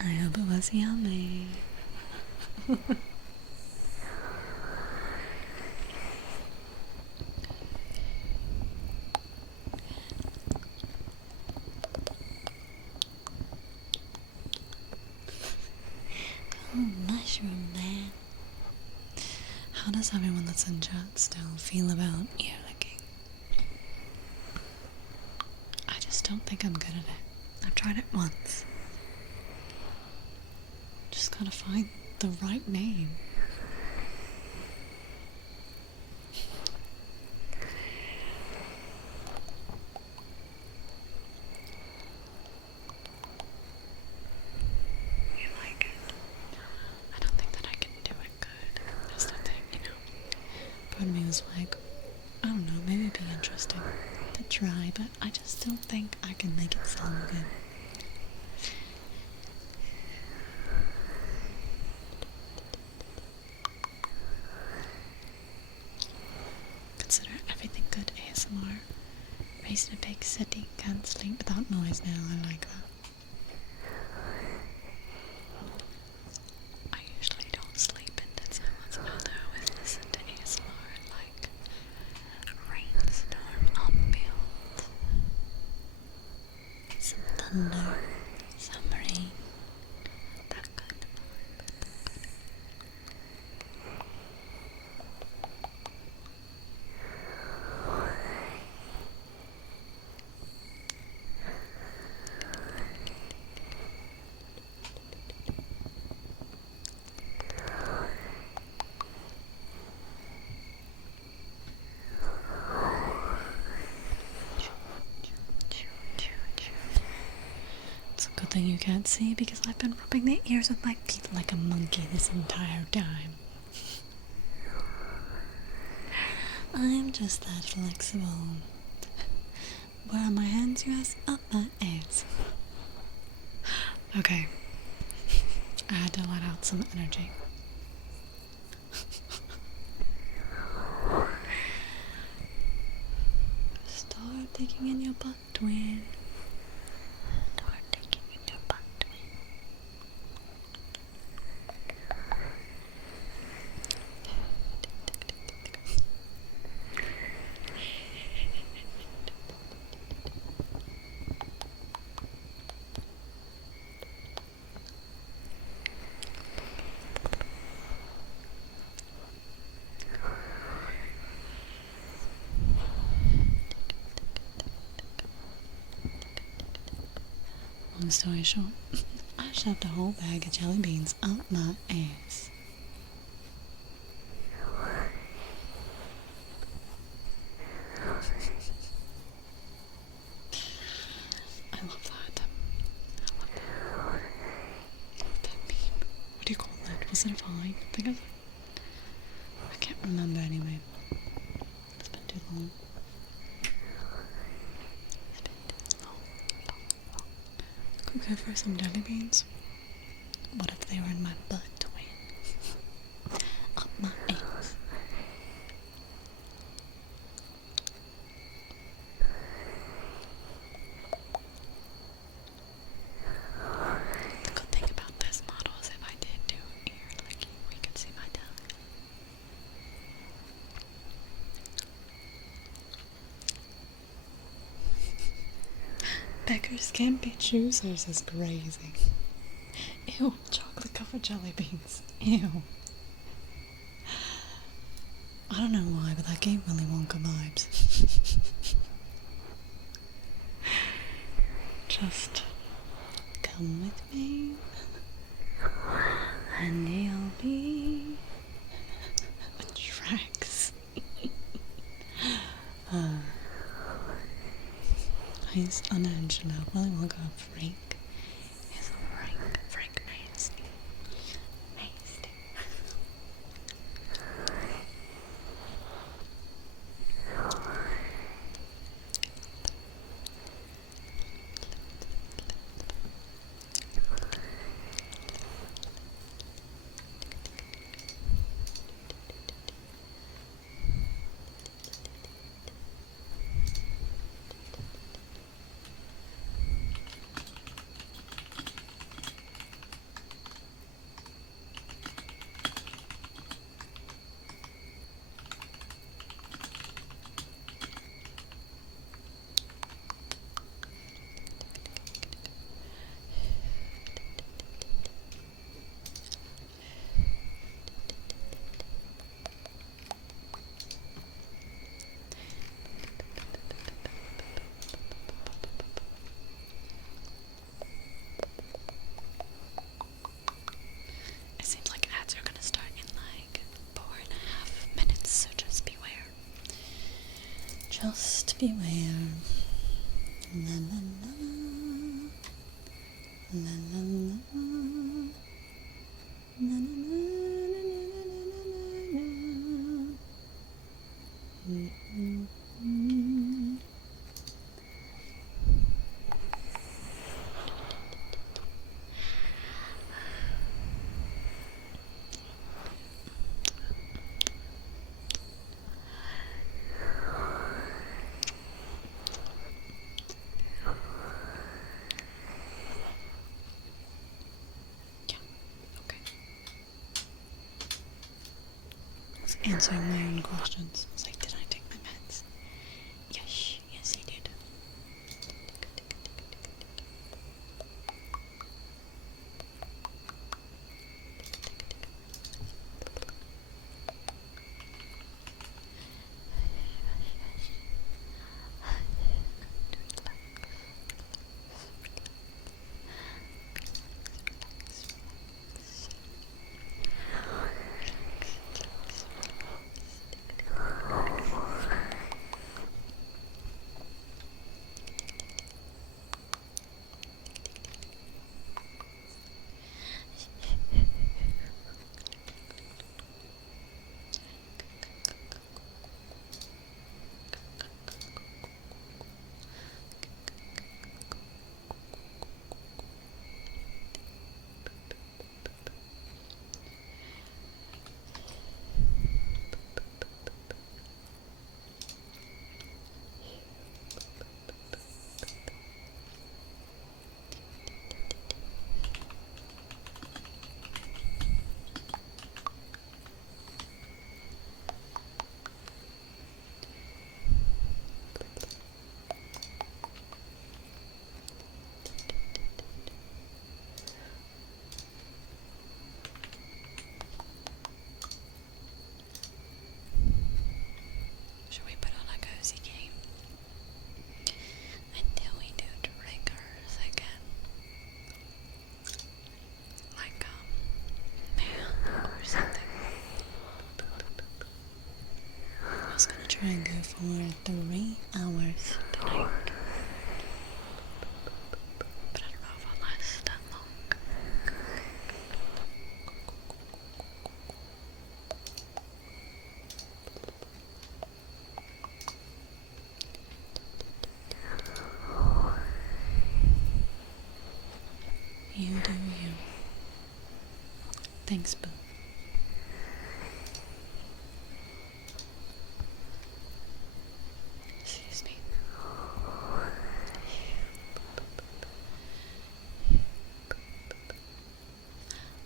I hope it was yummy. Oh, mushroom man. How does everyone that's in chat still feel about ear licking? I just don't think I'm good at it. I've tried it once. Just gotta find the right name. You like it? I don't think that I can do it good. That's the thing, you know. Part of me was like, I don't know, maybe it'd be interesting to try, but I just don't think I can make it sound good. Consider everything good ASMR. Raised in a big city, can't sleep without noise now, I like that. I usually don't sleep in dead silence, although I always listen to ASMR and like rainstorm ambiance. Some thunder, some rain, that kind of vibe. It's a good thing you can't see because I've been rubbing the ears with my feet like a monkey this entire time. I'm just that flexible. Where are my hands, you ask? Up my ass. Okay. I had to let out some energy. Start digging in your butt, twin. Start digging in your butt, twin. Long story short, I shoved a whole bag of jelly beans up my ass. I love that. I love that meme. What do you call that? Was it a vine? I can't remember anyway. It's been too long. Could go for some jelly beans. What if they were in my butt, twin? Up my ass. The good thing about this model is if I did do ear licking, we could see my tongue. Beggars can't be choosers is crazy. Ew, chocolate covered jelly beans. Ew. I don't know why, but that gave Willy Wonka vibes. Just come with me, and you'll be tracks. He's an Angela. Willy Wonka, Frank. He's a Frank nasty. Nasty. It seems like ads are gonna start in like 4.5 minutes, so just beware. Just beware. La la la. La la la. La la la la la la la. Answering my own questions. I was like, did I take my meds? Yes, I did. Should we put on a cozy game until we do triggers again? Like, man or something. I was gonna try and go for 3 hours tonight. But I don't know if I'll last that long. You do you. Thanks, boo. Excuse me.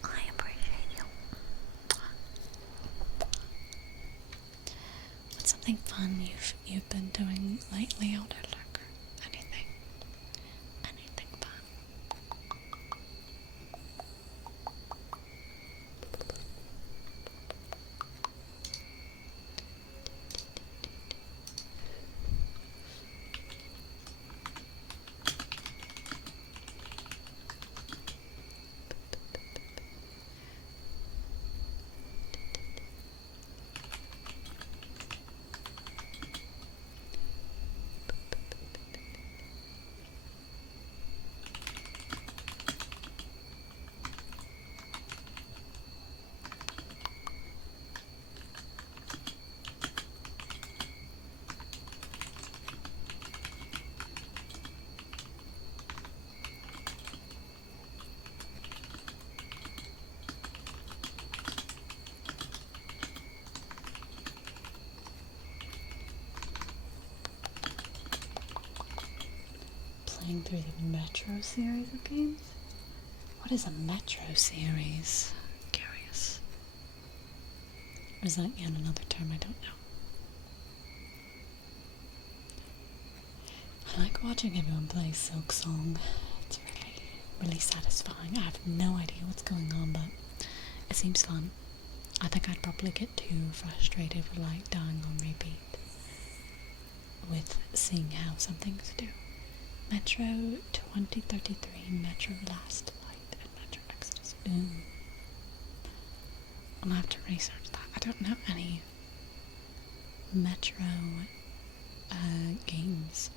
I appreciate you. What's something fun you've been doing lately, Elder Lurker? Anything? Anything fun? Playing through the Metro series of games? What is a Metro series? Curious. Or is that yet another term I don't know? I like watching everyone play Silk Song. It's really satisfying. I have no idea what's going on, but it seems fun. I think I'd probably get too frustrated with like dying on repeat with seeing how some things do. Metro 2033, Metro Last Light, and Metro Exodus. Ooh. I'm gonna have to research that. I don't know any Metro games.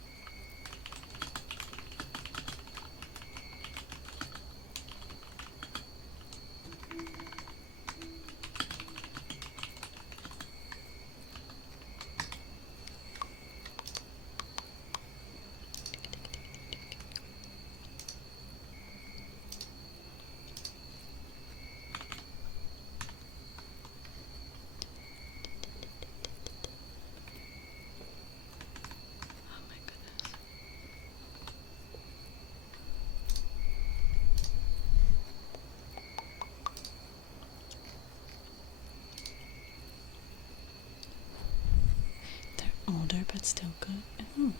Older but still good. Ooh.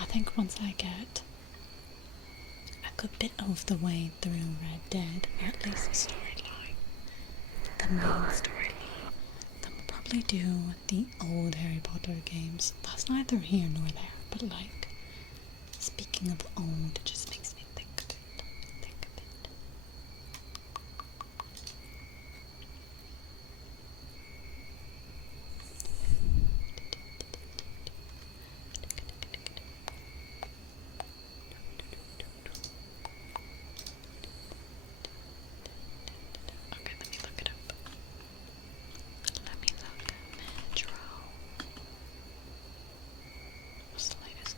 I think once I get a good bit of the way through Red Dead, or at least the storyline, the main storyline, then we'll probably do the old Harry Potter games. That's neither here nor there, but like, speaking of old, it just makes me think a bit. Okay, let me look it up. Let me look. Metro. What's the latest?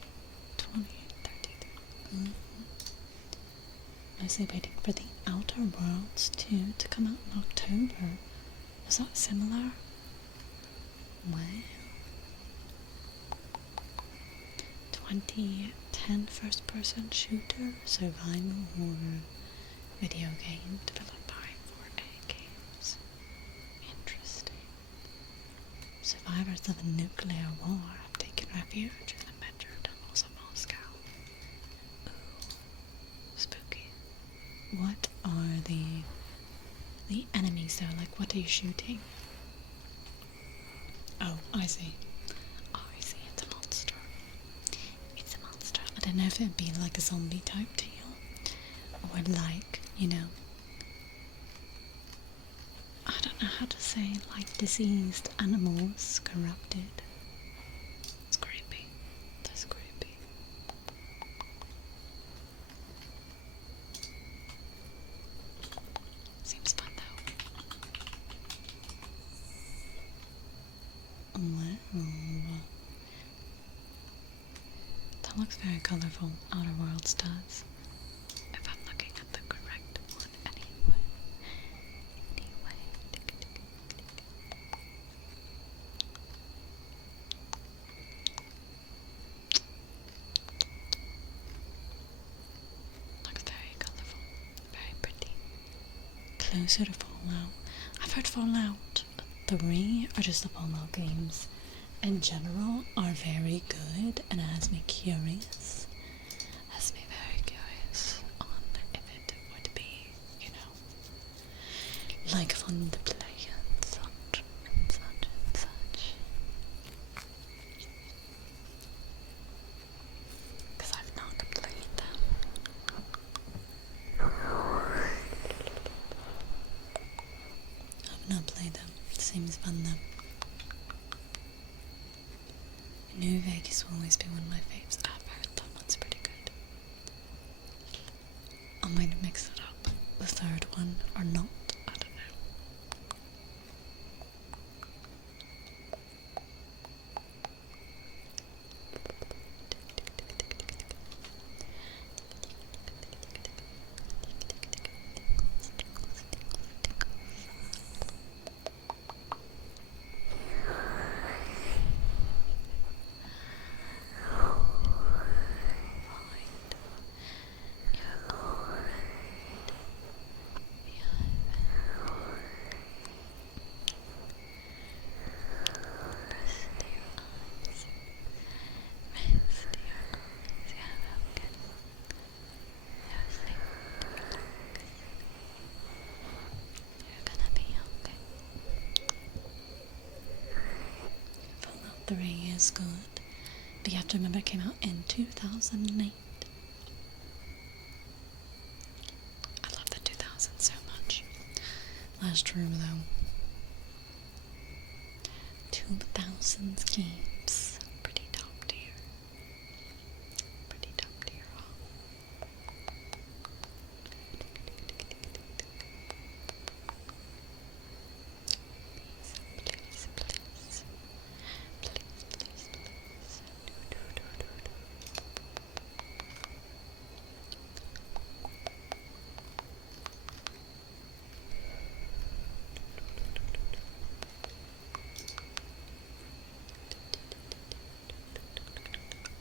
2033. Mostly waiting for the Outer Worlds 2 to come out in October. Was that similar? Wow. 2010 first-person shooter, survival horror video game developed by 4A Games. Interesting. Survivors of a nuclear war have taken refuge in the metro tunnels of Moscow. Ooh, spooky. What are the enemies though? Like, what are you shooting? Oh, I see. Oh, I see. It's a monster. It's a monster. I don't know if it'd be like a zombie type deal, or like, you know, I don't know how to say, like diseased animals, corrupted. It's creepy. That's creepy. Seems fun though. Wow. That looks very colourful. Outer Worlds does. If I'm looking at the correct one anyway. closer to Fallout. I've heard Fallout 3 or just the Fallout games in general are very good, and it has me curious. Has me very curious on if it would be, you know, like fun to play and such and such and such. Because I've not played them. I've not played them. Seems fun though. New Vegas will always be one of my faves. I've heard that one's pretty good. I might have mixed it up, the third one, or not. I don't know. Fallout 3 is good, but you have to remember it came out in 2008. I love the 2000s so much. That's true though. 2000s games, pretty top tier. Pretty top tier. Please, please, please, please.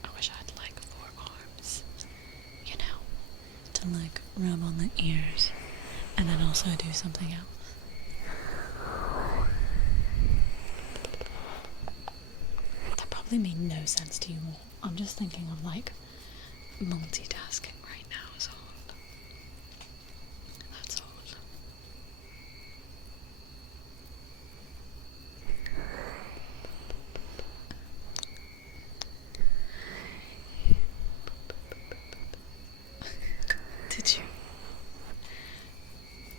I wish I had like 4 arms, you know, to like rub on the ears and then also do something else. That probably made no sense to you all. I'm just thinking of like multitasking right now is all. That's all. Did you?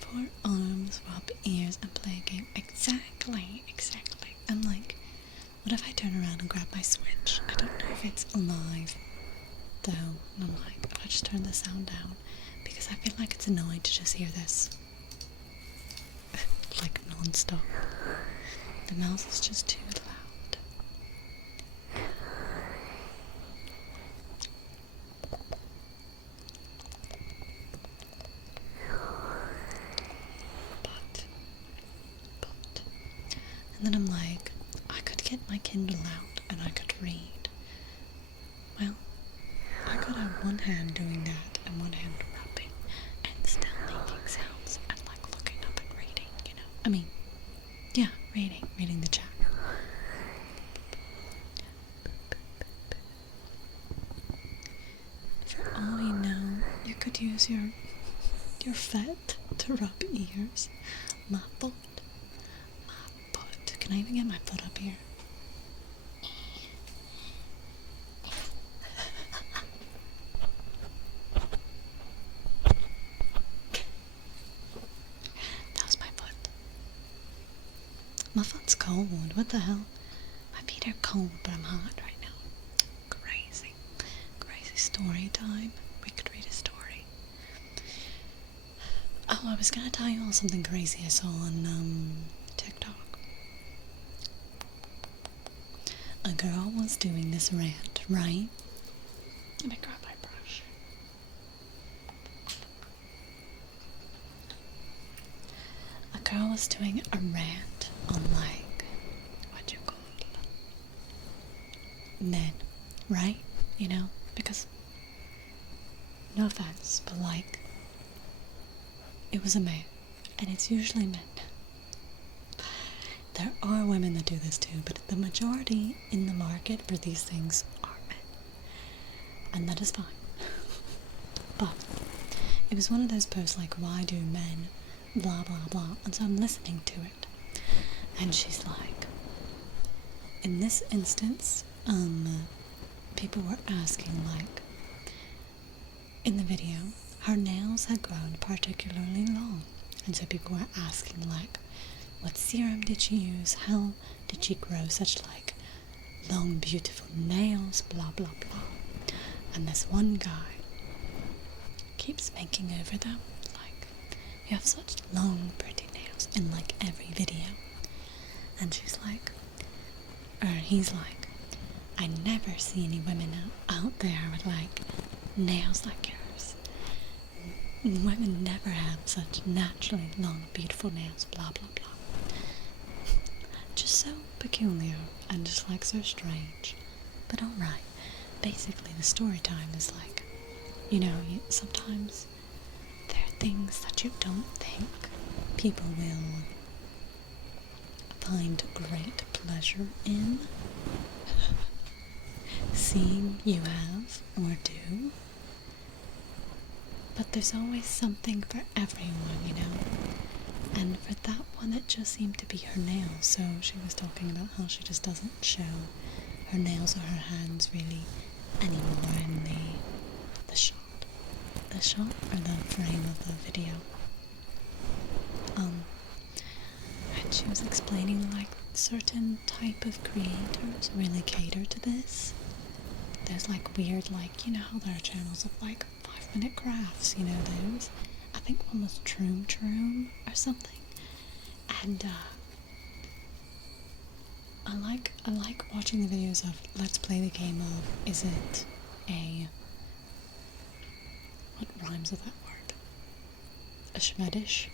4 arms, rub ears, and play a game. Exactly, exactly. I'm like, what if I turn around and grab my Switch? I don't know if it's alive, though. And I'm like, if I just turn the sound down, because I feel like it's annoying to just hear this, like, non-stop. The mouse is just too loud. But, and then I'm like, I could get my Kindle out and I could read. Well, I could have one hand doing that and one hand rubbing and still making sounds and like looking up and reading, you know? I mean, yeah, reading the chat. For all you know, you could use your foot to rub ears. My foot. Can I even get my foot up here? That was my foot. My foot's cold. What the hell? My feet are cold, but I'm hot right now. Crazy. Crazy story time. We could read a story. Oh, I was gonna tell you all something crazy I saw on TikTok. A girl was doing this rant, right? Let me grab my brush. A girl was doing a rant on like, what you call it? Men, right? You know, because, no offense, but like, it was a man, and it's usually men. There are women that do this too, but the majority in the market for these things are men. And that is fine. But it was one of those posts like, why do men blah blah blah? And so I'm listening to it. And she's like, in this instance, people were asking, like, in the video, her nails had grown particularly long. And so people were asking, like, what serum did she use? How did she grow such, like, long, beautiful nails? Blah, blah, blah. And this one guy keeps making over them, like, you have such long, pretty nails in, like, every video. And she's like, or he's like, I never see any women out there with, like, nails like yours. Women never have such naturally long, beautiful nails, blah, blah, blah. Just so peculiar and just, like, so strange. But alright, basically the story time is like, you know, sometimes there are things that you don't think people will find great pleasure in seeing you have or do. But there's always something for everyone, you know. And for that one, it just seemed to be her nails. So she was talking about how she just doesn't show her nails or her hands really anymore in the shot. The shot or the frame of the video. And she was explaining, like, certain type of creators really cater to this. There's, like, weird, like, you know how there are channels of, like, 5-minute crafts, you know those? I think one was Troom or something. And I like watching the videos of, let's play the game of, is it a, what rhymes with that word? A Schmedish?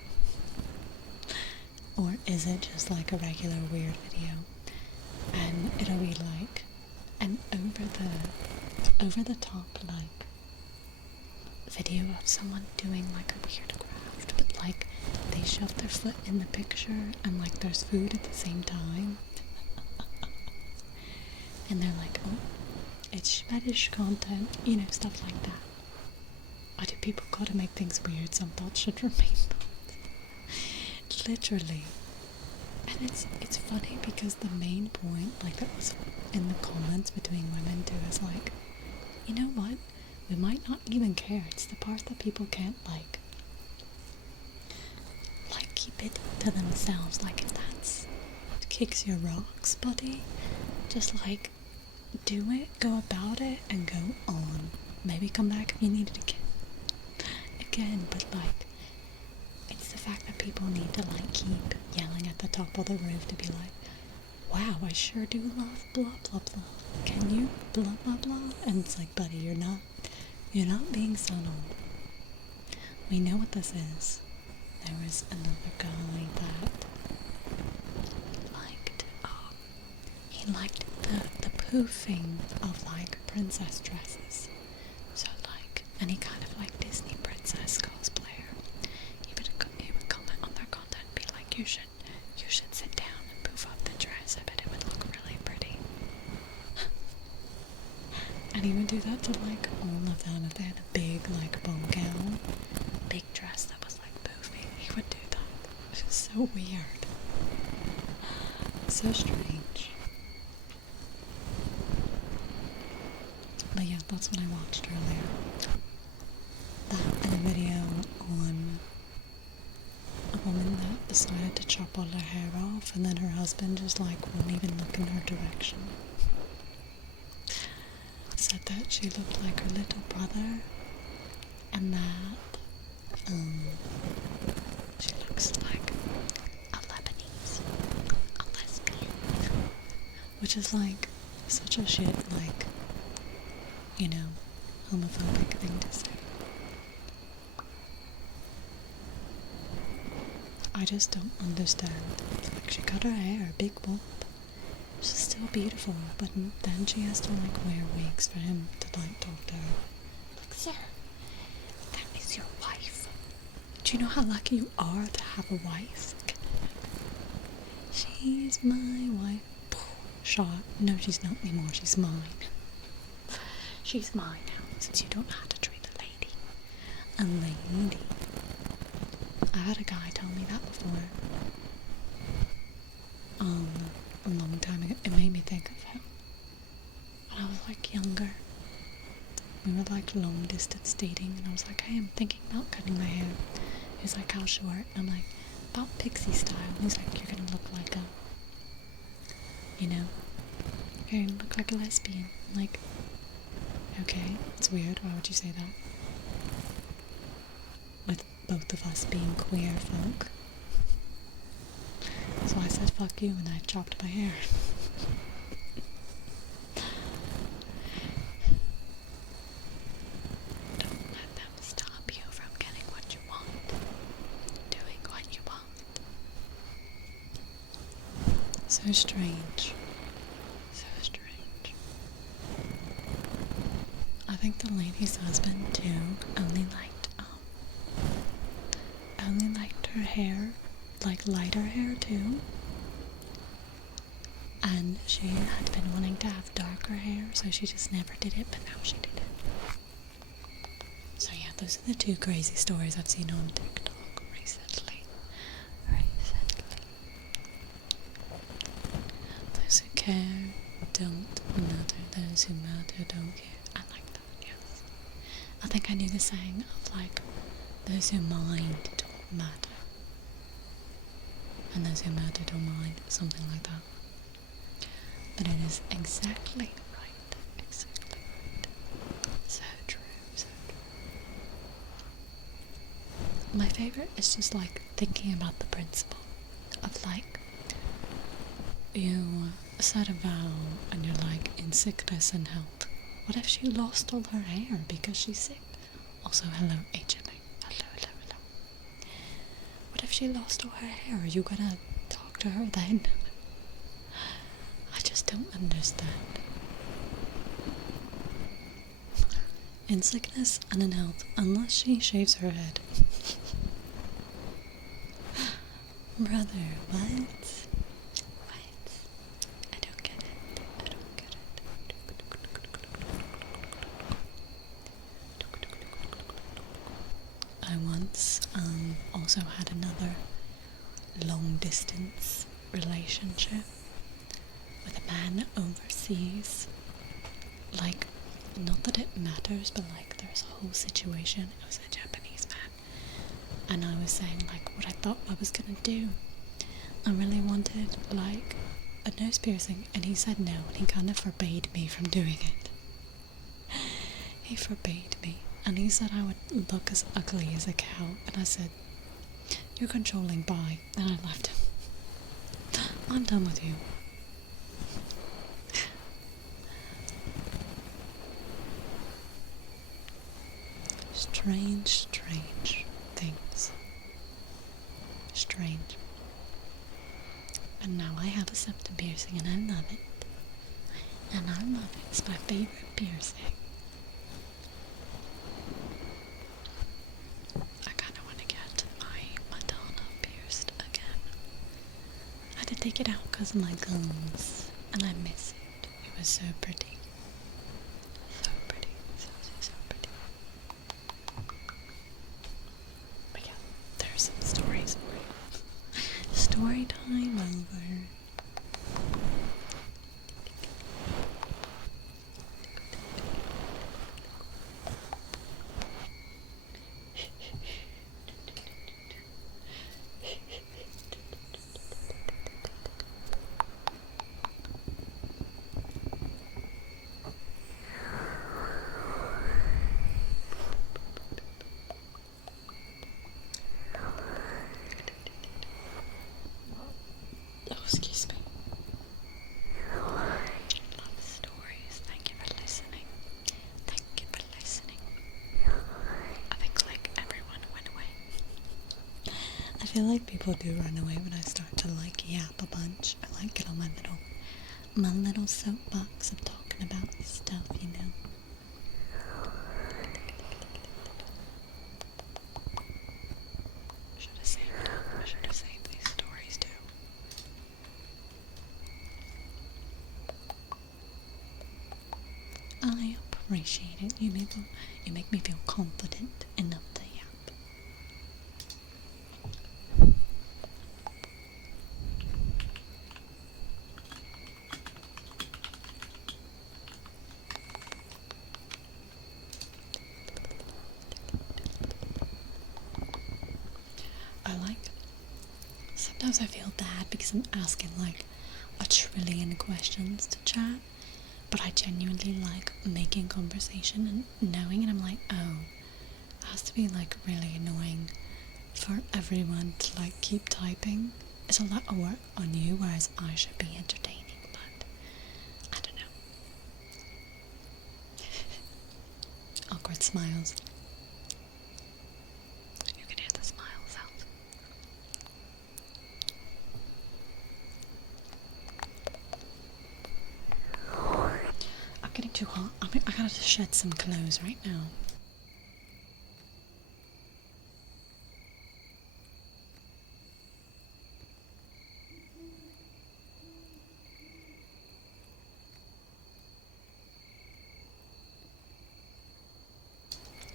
Or is it just like a regular weird video? And it'll be like an over the top, like, video of someone doing, like, a weird craft, but, like, they shove their foot in the picture and, like, there's food at the same time. And they're like, oh, it's Schmedish content, you know, stuff like that. Why do people gotta make things weird? Some thoughts should remain thoughts. Literally. And it's funny because the main point, like, that was in the comments between women too, is like, you know what? We might not even care. It's the part that people can't, like keep it to themselves. Like, if that's what kicks your rocks, buddy, just, like, do it, go about it, and go on. Maybe come back if you need it again, but, like, it's the fact that people need to, like, keep yelling at the top of the roof to be like, wow, I sure do love blah blah blah. Can you blah blah blah? And it's like, buddy, you're not being subtle. We know what this is. There was another guy that liked the poofing of, like, princess dresses. So, like, any kind of, like, Disney princess cosplayer, he would comment on their content and be like, you should sit down and poof up the dress. I bet it would look really pretty. And he would do that to, like, all of them. If they had a big, like, ball gown, big dress that was, like, poofing, he would do that. Which is so weird. So strange. But yeah, that's what I watched earlier. That and a video on a woman that decided to chop all her hair off, and then her husband just, like, won't even look in her direction. Said that she looked like her little brother, and that she looks like a Lebanese, a lesbian, which is, like, such a shit, like, you know, homophobic thing to say. I just don't understand. Like, she cut her hair, big whoop. She's still beautiful, but then she has to, like, wear wigs for him to, like, talk to her. Like, sir, that is your wife. Do you know how lucky you are to have a wife? She's my wife. Shot. No, she's not anymore. She's mine. She's mine now, since you don't know how to treat a lady. A lady. I had a guy tell me that before. A long time ago. It made me think of him. When I was like younger. We were like long distance dating, and I was like, hey, I'm thinking about cutting my hair. He was like, how short? And I'm like, about pixie style. And he's like, you're gonna look like a, you know, you're gonna look like a lesbian. I'm like, okay, it's weird. Why would you say that? With both of us being queer folk. So I said, fuck you, and I chopped my hair. Don't let them stop you from getting what you want. Doing what you want. So strange. So strange. I think the lady's husband too only liked her hair, like lighter hair too. And she had been wanting to have darker hair, so she just never did it, but now she did it. So yeah, those are the two crazy stories I've seen on TikTok recently. Those who care don't matter, those who matter don't care. I like that, yes. I think I knew the saying of like, those who mind don't matter. And those who matter don't mind, something like that. But it is exactly right. Exactly right. So true, so true. My favorite is just like thinking about the principle of like, you set a vow and you're like in sickness and health. What if she lost all her hair because she's sick? Also, hello, HMA. Hello. What if she lost all her hair? Are you gonna talk to her then? I just don't understand. In sickness and in health, unless she shaves her head. Brother, what? I don't get it. I once also had another long distance relationship with a man overseas. Like, not that it matters, but like there's a whole situation. It was a Japanese man, and I was saying like what I thought I was gonna do. I really wanted like a nose piercing, and he said no, and he kind of forbade me from doing it. He forbade me, and he said I would look as ugly as a cow, and I said, you're controlling, bye, and I left him. I'm done with you. Strange things. Strange. And now I have a septum piercing and I love it. And I love it. It's my favorite piercing. I kind of want to get my Madonna pierced again. I had to take it out because of my gums. And I miss it. It was so pretty. So pretty. So pretty. But yeah, there's some stories for you. Story time over. Oh, excuse me. Love stories. Thank you for listening. I think like everyone went away. I feel like people do run away when I start to like yap a bunch. I like get on my little soapbox of talking about stuff, you know. appreciate it. You make me feel confident enough to yap. Sometimes I feel bad because I'm asking like a trillion questions to chat, but I genuinely like making conversation and knowing, and I'm like, oh, it has to be like really annoying for everyone to like keep typing. It's a lot of work on you, whereas I should be entertaining, but I don't know. Awkward smiles. You can hear the smile sound. I'm getting too hot. I gotta shed some clothes right now.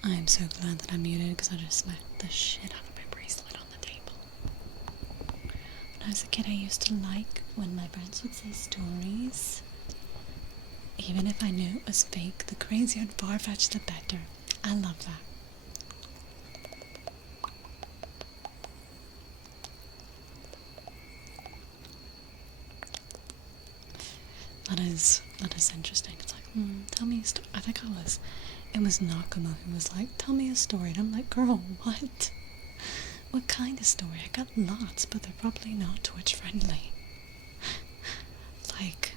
I am so glad that I'm muted because I just smacked the shit out of my bracelet on the table. When I was a kid, I used to like when my friends would say stories. Even if I knew it was fake, the crazier and far-fetched the better. I love that. That is interesting. It's like, tell me a story. I think it was Nakama who was like, tell me a story. And I'm like, girl, what? What kind of story? I got lots, but they're probably not Twitch friendly. Like,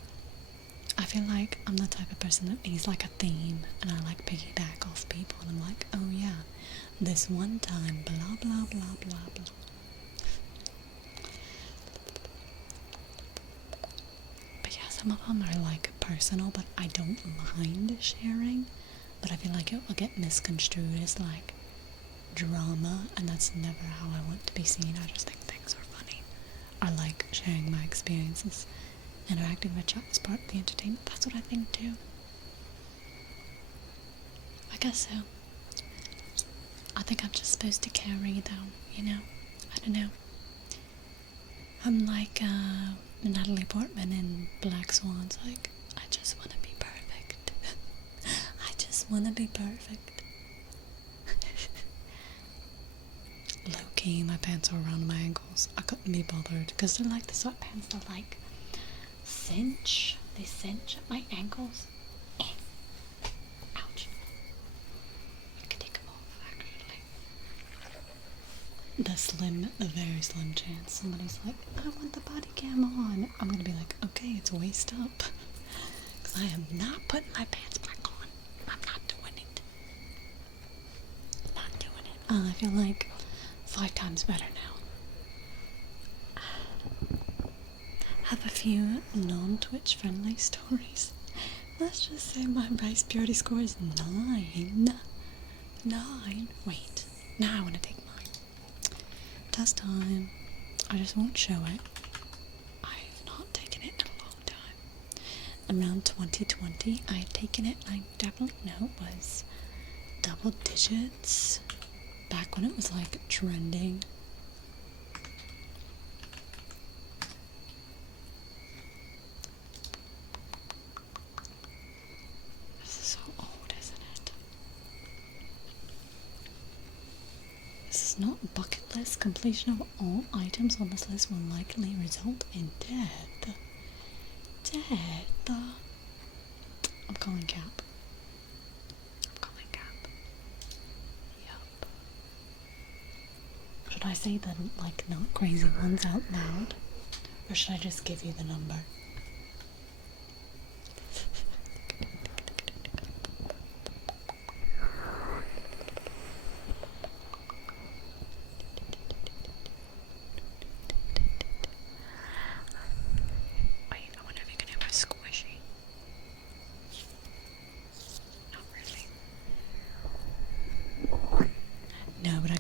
I feel like I'm the type of person that needs like a theme, and I like piggyback off people, and I'm like, oh yeah, this one time, blah blah blah blah blah. But yeah, some of them are like personal, but I don't mind sharing. But I feel like it will get misconstrued as like drama, and that's never how I want to be seen. I just think things are funny. I like sharing my experiences. Interacting with chat is part of the entertainment. That's what I think too. I guess so. I think I'm just supposed to carry though, you know? I don't know. I'm like Natalie Portman in Black Swans, like, I just want to be perfect. I just want to be perfect. Low-key, my pants are around my ankles. I couldn't be bothered, because they're like the sweatpants that like cinch. They cinch at my ankles. Ouch. I could take them off, actually. The very slim chance somebody's like, I want the body cam on. I'm gonna be like, okay, it's waist up. Because I am not putting my pants back on. I'm not doing it. Not doing it. I feel like 5 times better now. Have a few non-Twitch friendly stories. Let's just say my rice purity score is 9. 9. Wait. Now I want to take mine. Test time. I just won't show it. I've not taken it in a long time. Around 2020, I had taken it, and I definitely know it was double digits. Back when it was like trending. Not bucket list. Completion of all items on this list will likely result in death. Death. I'm calling cap. Yup. Should I say the like not crazy ones out loud, or should I just give you the number?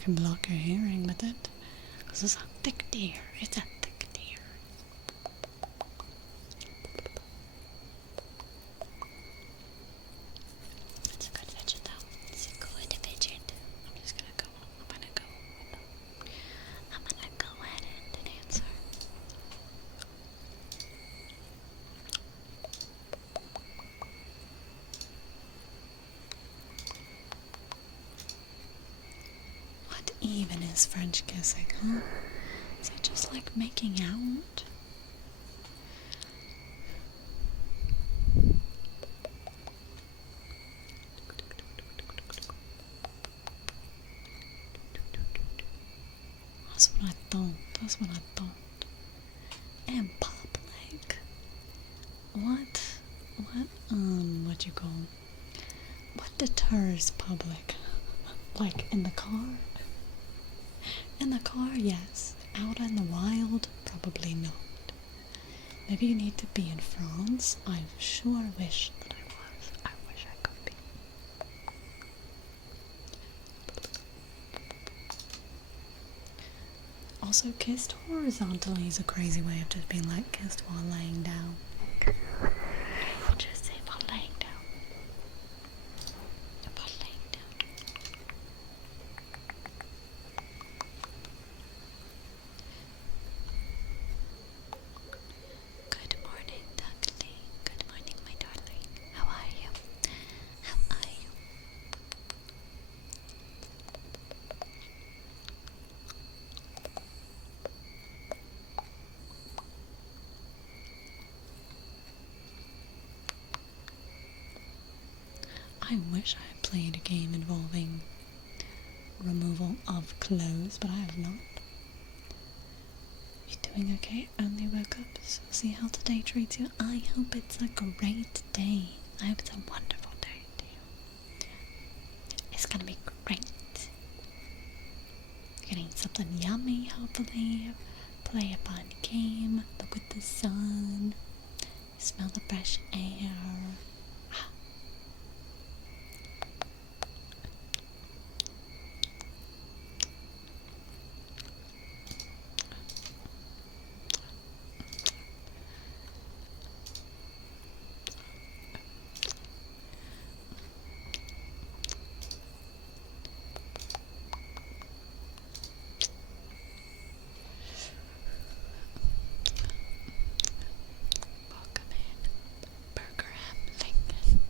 Block your hearing with it, because it's a thick deer. It's a thick deer. It's a even is French kissing, huh? Is it just like making out? That's what I thought. That's what I thought. And public. What you call? What deters public? Like in the car? In the car, yes. Out in the wild, probably not. Maybe you need to be in France. I sure wish that I was. I wish I could be. Also, kissed horizontally is a crazy way of just being like kissed while laying down. Just say while laying down. While laying down. Good morning, Duckling. Good morning, my darling. How are you? How are you? I wish I had played a game involving removal of clothes, but I have not. You doing okay? Only woke up, so see how today treats you. I hope it's a great day. I hope it's a wonderful day to you. It's gonna be great. You're gonna eat something yummy, hopefully. Play a fun game. Look at the sun. Smell the fresh air. Welcome in, Burger Lincoln.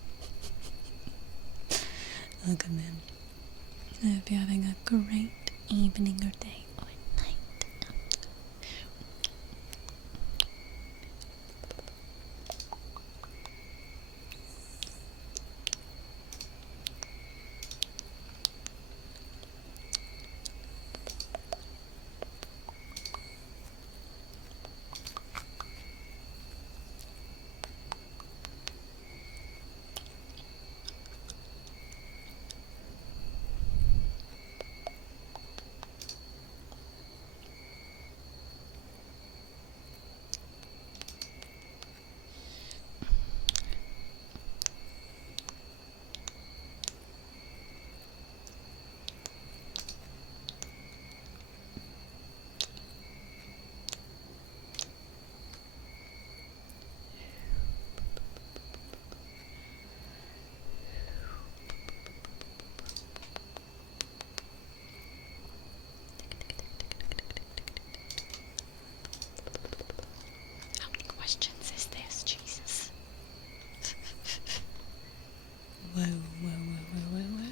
Welcome in. I hope you're having a great evening or day or night. How many questions is this, Jesus? Whoa, whoa, whoa, whoa, whoa, whoa.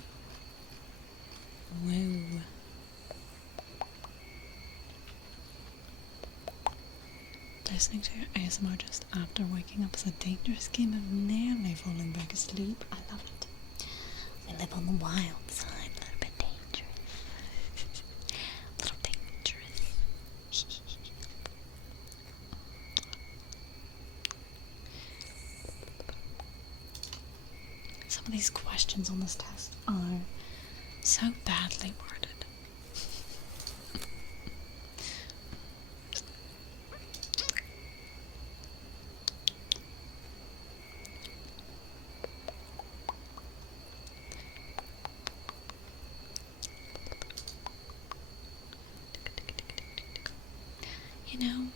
Whoa. Listening to your ASMR just after waking up is a dangerous game of nearly falling back asleep. I love it. We live on the wild side, a little bit dangerous. A little dangerous. Some of these questions on this test are so badly worded. You know,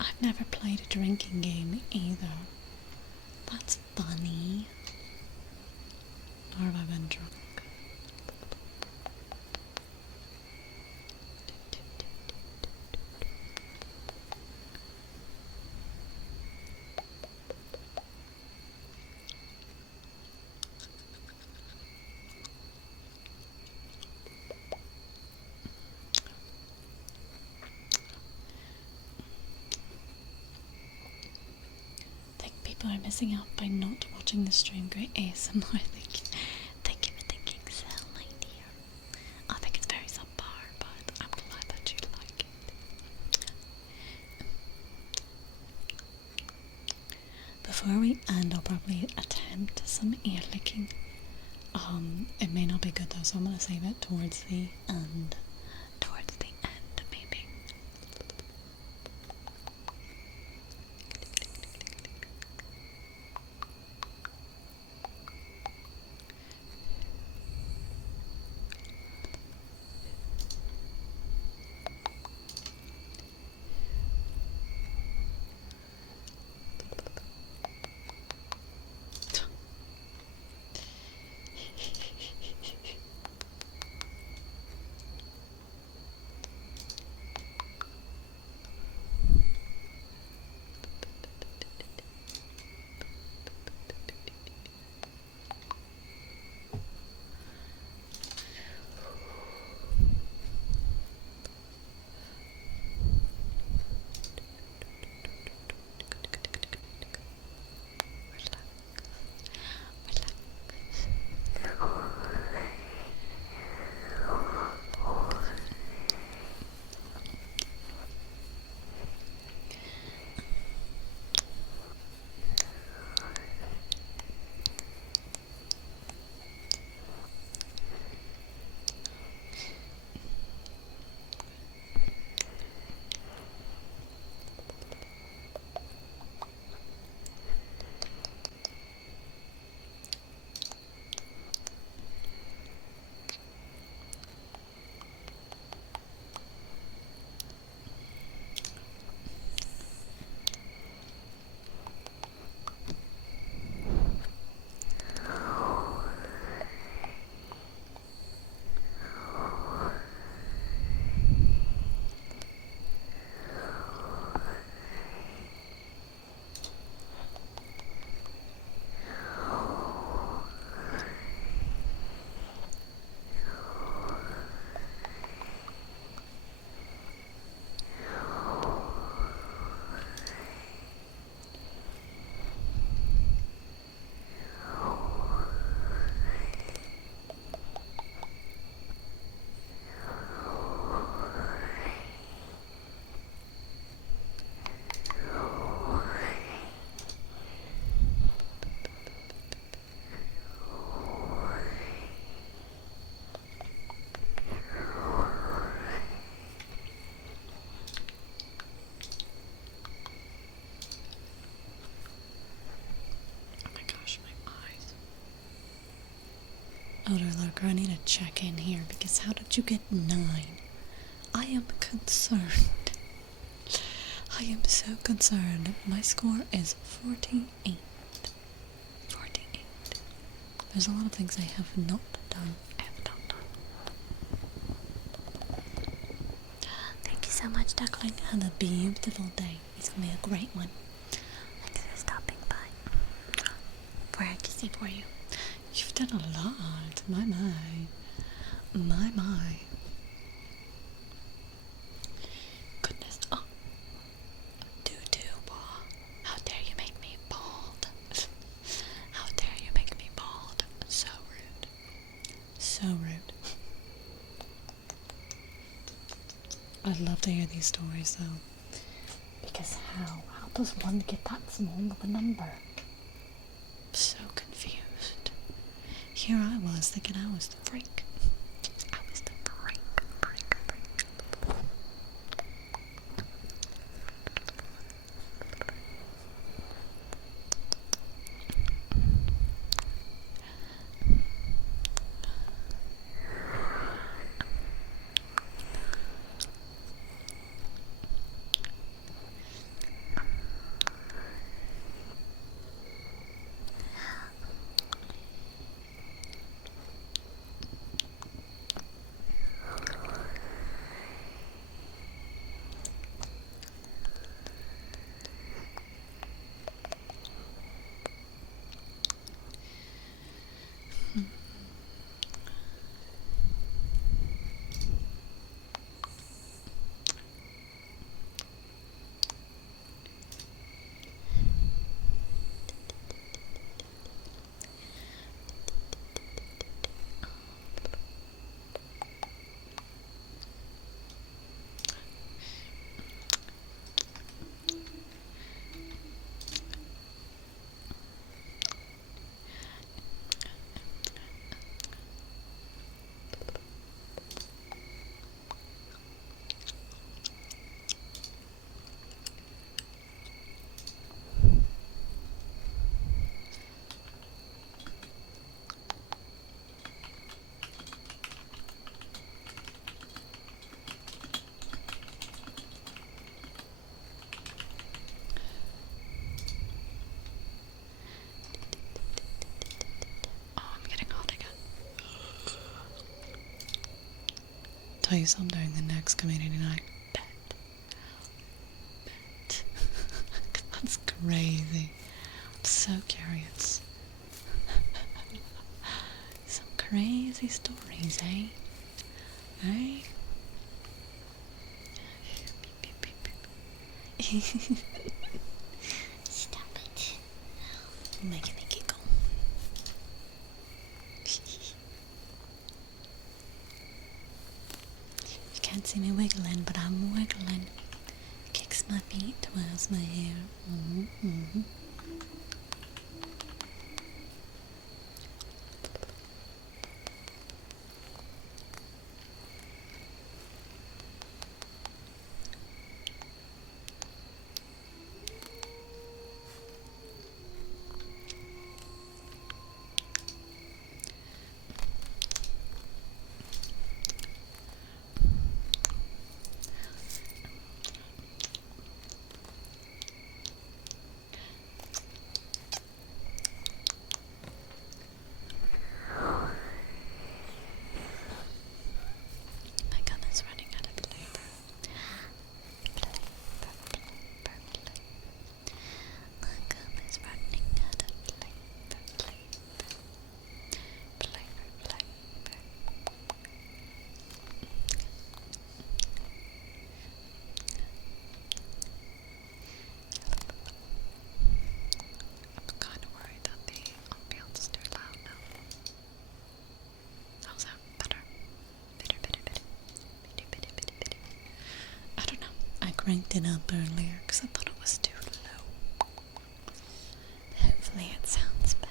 I've never played a drinking game either. That's funny. Or have I been drunk? missing out by not watching the stream. Great ASMR. Thank you for thinking so, my dear. I think it's very subpar, but I'm glad that you like it. Before we end, I'll probably attempt some ear licking. It may not be good though, so I'm gonna save it towards the end. Towards the end, maybe. Elder Lurker, I need to check in here because how did you get 9? I am concerned. I am so concerned. My score is 48. 48. There's a lot of things I have not done. Thank you so much, Duckling. Have a beautiful day. It's gonna be a great one. Thanks for stopping by. For I can see for you. You've done a lot. My. Goodness. Oh. How dare you make me bald? How dare you make me bald? So rude. So rude. I'd love to hear these stories though. Because how? How does one get that small of a number? So confused. Here I was thinking I was the freak. I was the freak. tell you something during the next community night. Bet. That's crazy. I'm so curious. Some crazy stories, eh? Right? Stop it. You're making me giggle. You can't see me wiggling, but I'm wiggling. Kicks my feet, twirls my hair. My gun is running out of flavor. My gun is running out of flavor. I'm kind of worried that the ambiance is too loud now. How's that? Better? I don't know. I cranked it up earlier because I thought it was too low. Hopefully it sounds better.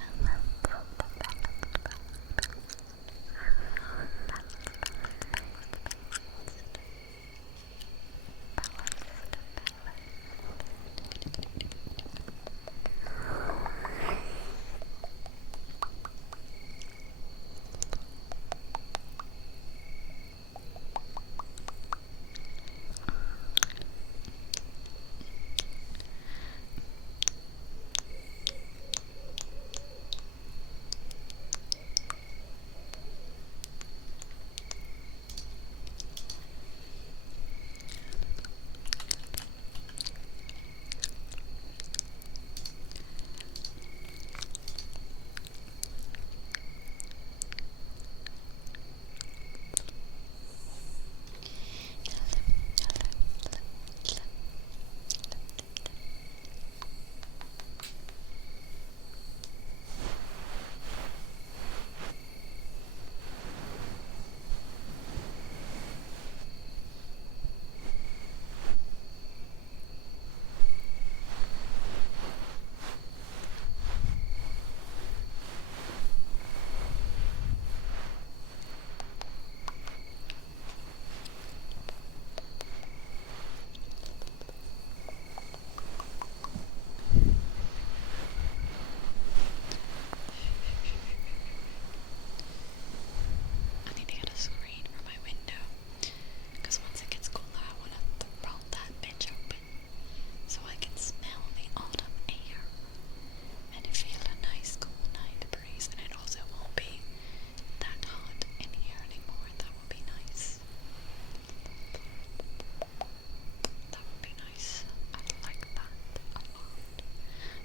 I need to get a screen for my window because once it gets cooler I want to roll that bitch open so I can smell the autumn air and feel a nice cool night breeze, and it also won't be that hot in here anymore. That would be nice. That would be nice. I like that a lot.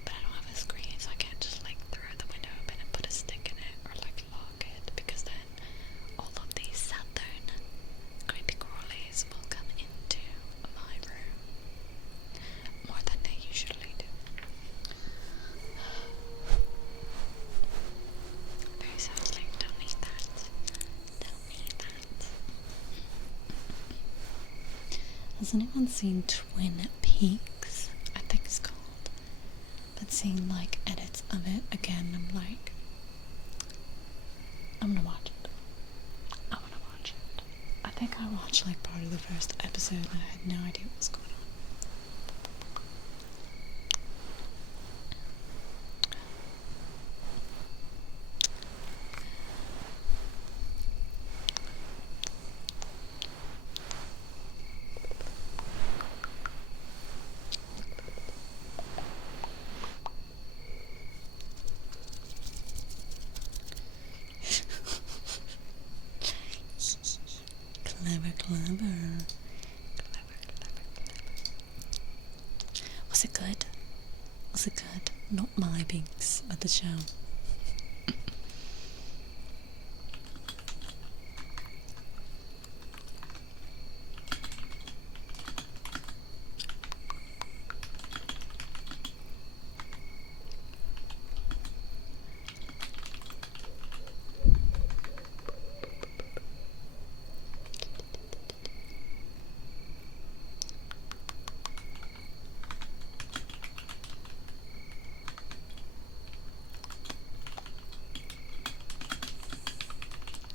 But I don't have a screen, so I can't just like throw the window open and put a stick in it or like lock it, because then all of these southern creepy crawlies will come into my room more than they usually do. Very sadly, don't need that. Don't need that. Has anyone seen Twin Peaks? I think it's called. But seeing like edits of it again, I'm like, I'm gonna watch it. I wanna watch it. I think I watched like part of the first episode and I had no idea what was going on. Clever, clever. Was it good? Was it good? Not my piece at the show.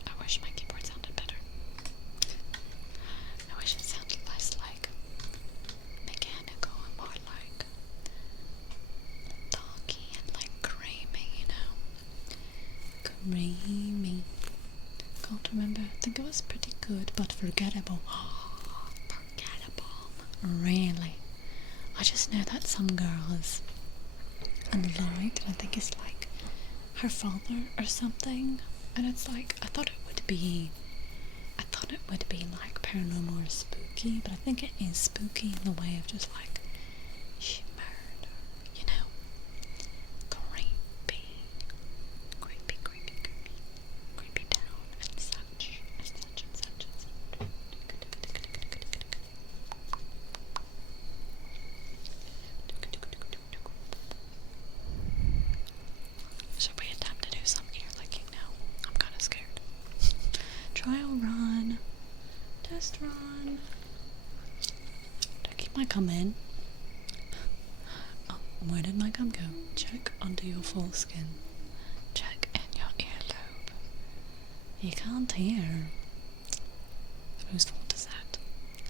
I wish my keyboard sounded better. I wish it sounded less like mechanical and more like talky and like creamy, you know? Creamy. Can't remember. I think it was pretty good, but forgettable. Forgettable. Really. I just know that some girl is unliked, and I think it's like her father or something. And it's like, I thought it would be like paranormal or spooky, but I think it is spooky in the way of just like shimmered, you know? Creepy. Creepy down and such. Should we attempt to do some ear licking now? I'm kinda scared. Trial run. Test run. Did I keep my gum in? Oh, where did my gum go? Check under your foreskin. Check in your earlobe. You can't hear. Whose fault is that?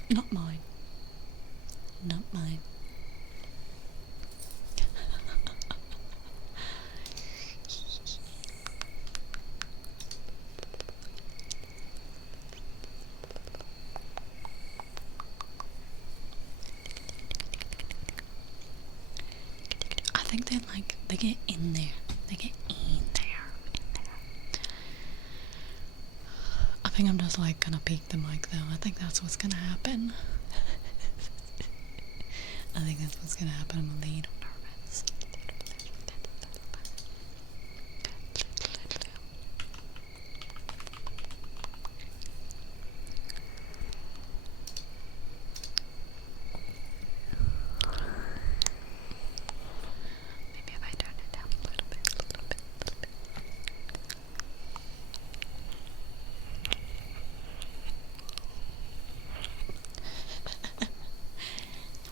Not mine. Not mine. I think they get in there. They get in there. I think I'm just like gonna peek the mic though. I think that's what's gonna happen. I think that's what's gonna happen. I'm a little nervous. Maybe if I turn it down a little bit.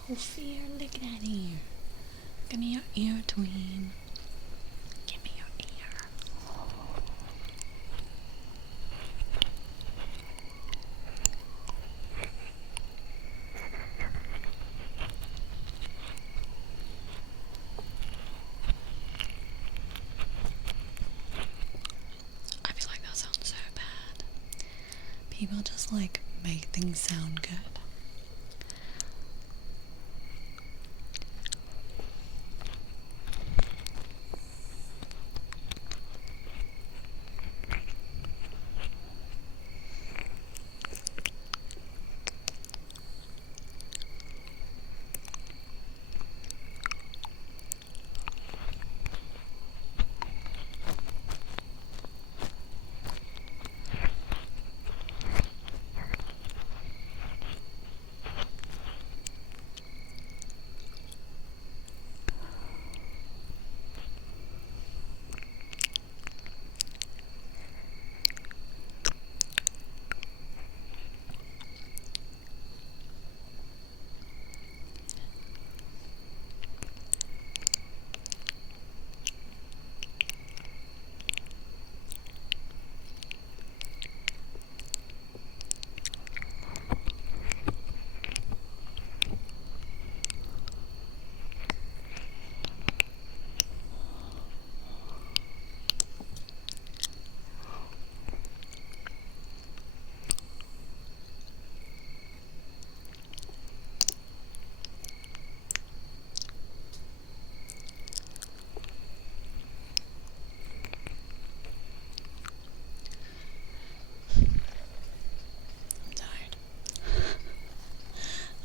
No fear, look at that ear. Give me your ear, tween. Give me your ear. I feel like that sounds so bad. People just like make things sound good.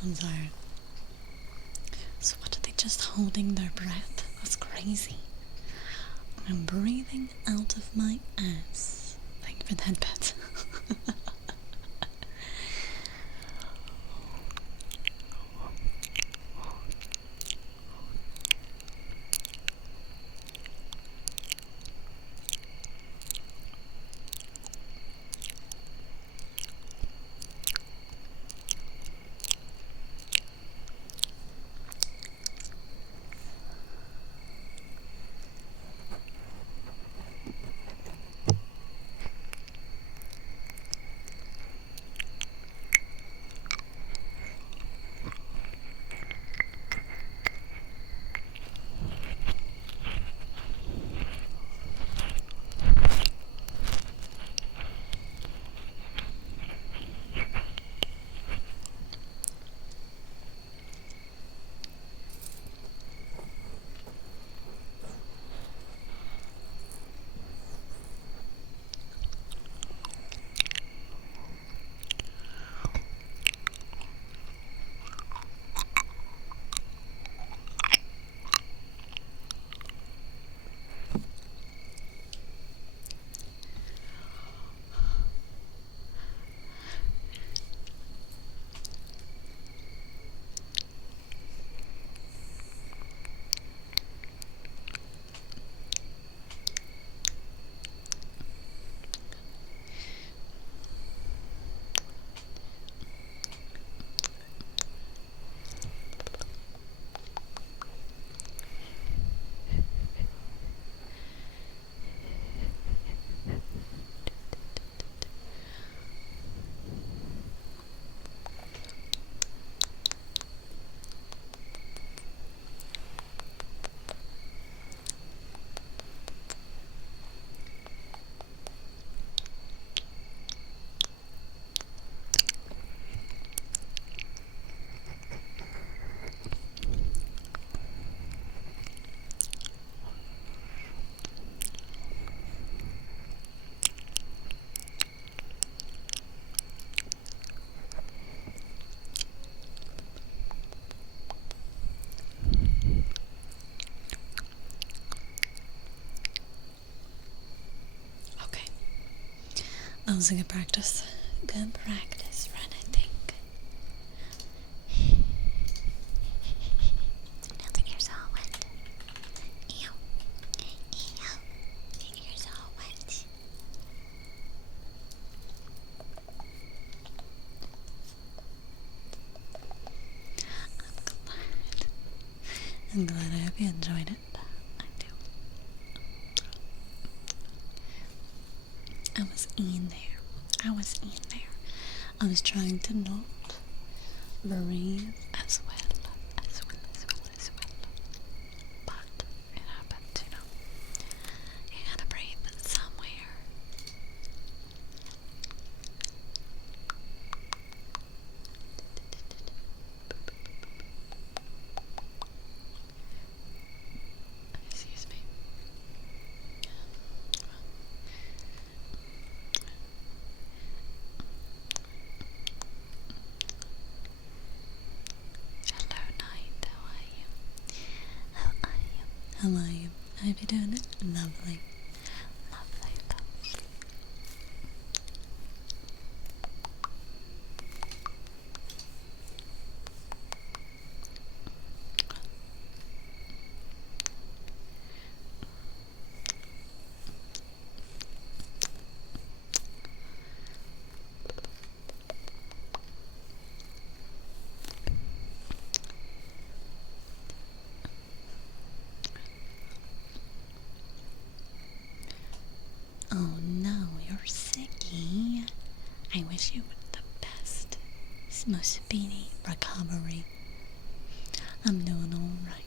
I'm sorry. So what are they just holding their breath? That's crazy. I'm breathing out of my ass. Thank you for that pet. Okay. That was a good practice. Good practice run, I think. Now the ears are all wet. Ew. Ew. The ears are all wet. I'm glad. I hope you enjoyed it. I do. I was in there. I was trying to not breathe as well. But it happens, you know. You gotta breathe somewhere. Excuse me. Hello, night. How are you? How are you? I hope you're doing it lovely. Lovely, lovely. Oh no, you're sicky. I wish you the best, most speedy recovery. I'm doing alright.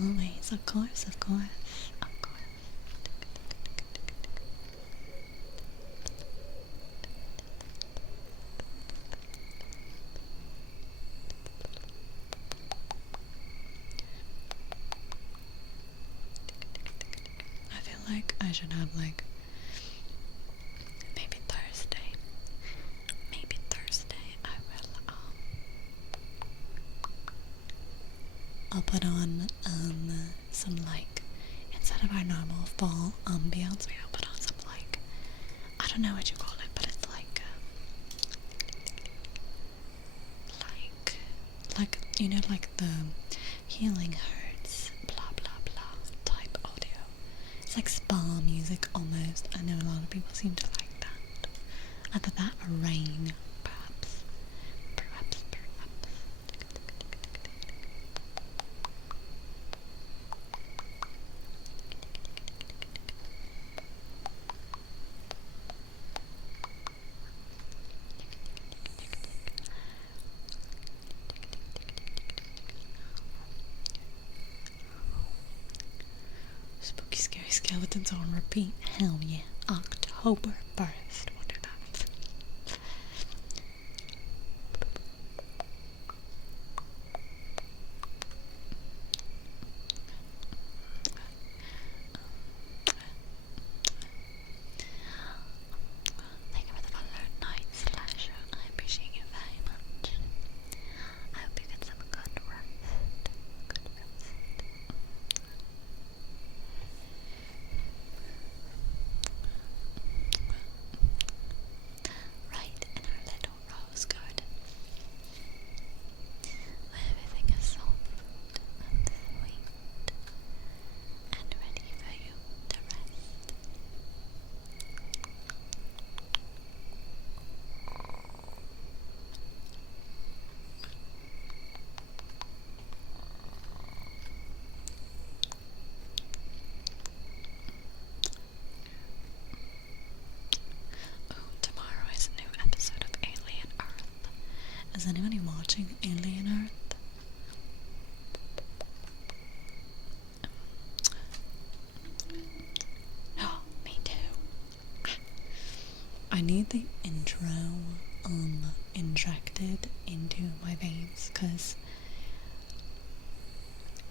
Always, of course. like I should have like maybe Thursday. Maybe Thursday I will I'll put on some like, instead of our normal fall ambiance, I'll put on some like, I don't know what you call it, but it's like you know, like the healing hertz blah blah blah type audio. It's like spa music almost. I know a lot of people seem to like that. Either that or rain, perhaps. Spooky scary skeletons on repeat. Hell yeah. October 1st. We'll do that. Thank you for the follow. Night Slasher. I appreciate you very much. I hope you get some good rest. Right in our little rose garden, where everything is soft and sweet and ready for you to rest. Tomorrow is a new episode of Alien Earth. Is anybody watching Alien Earth? Oh, me too. I need the intro injected into my veins, because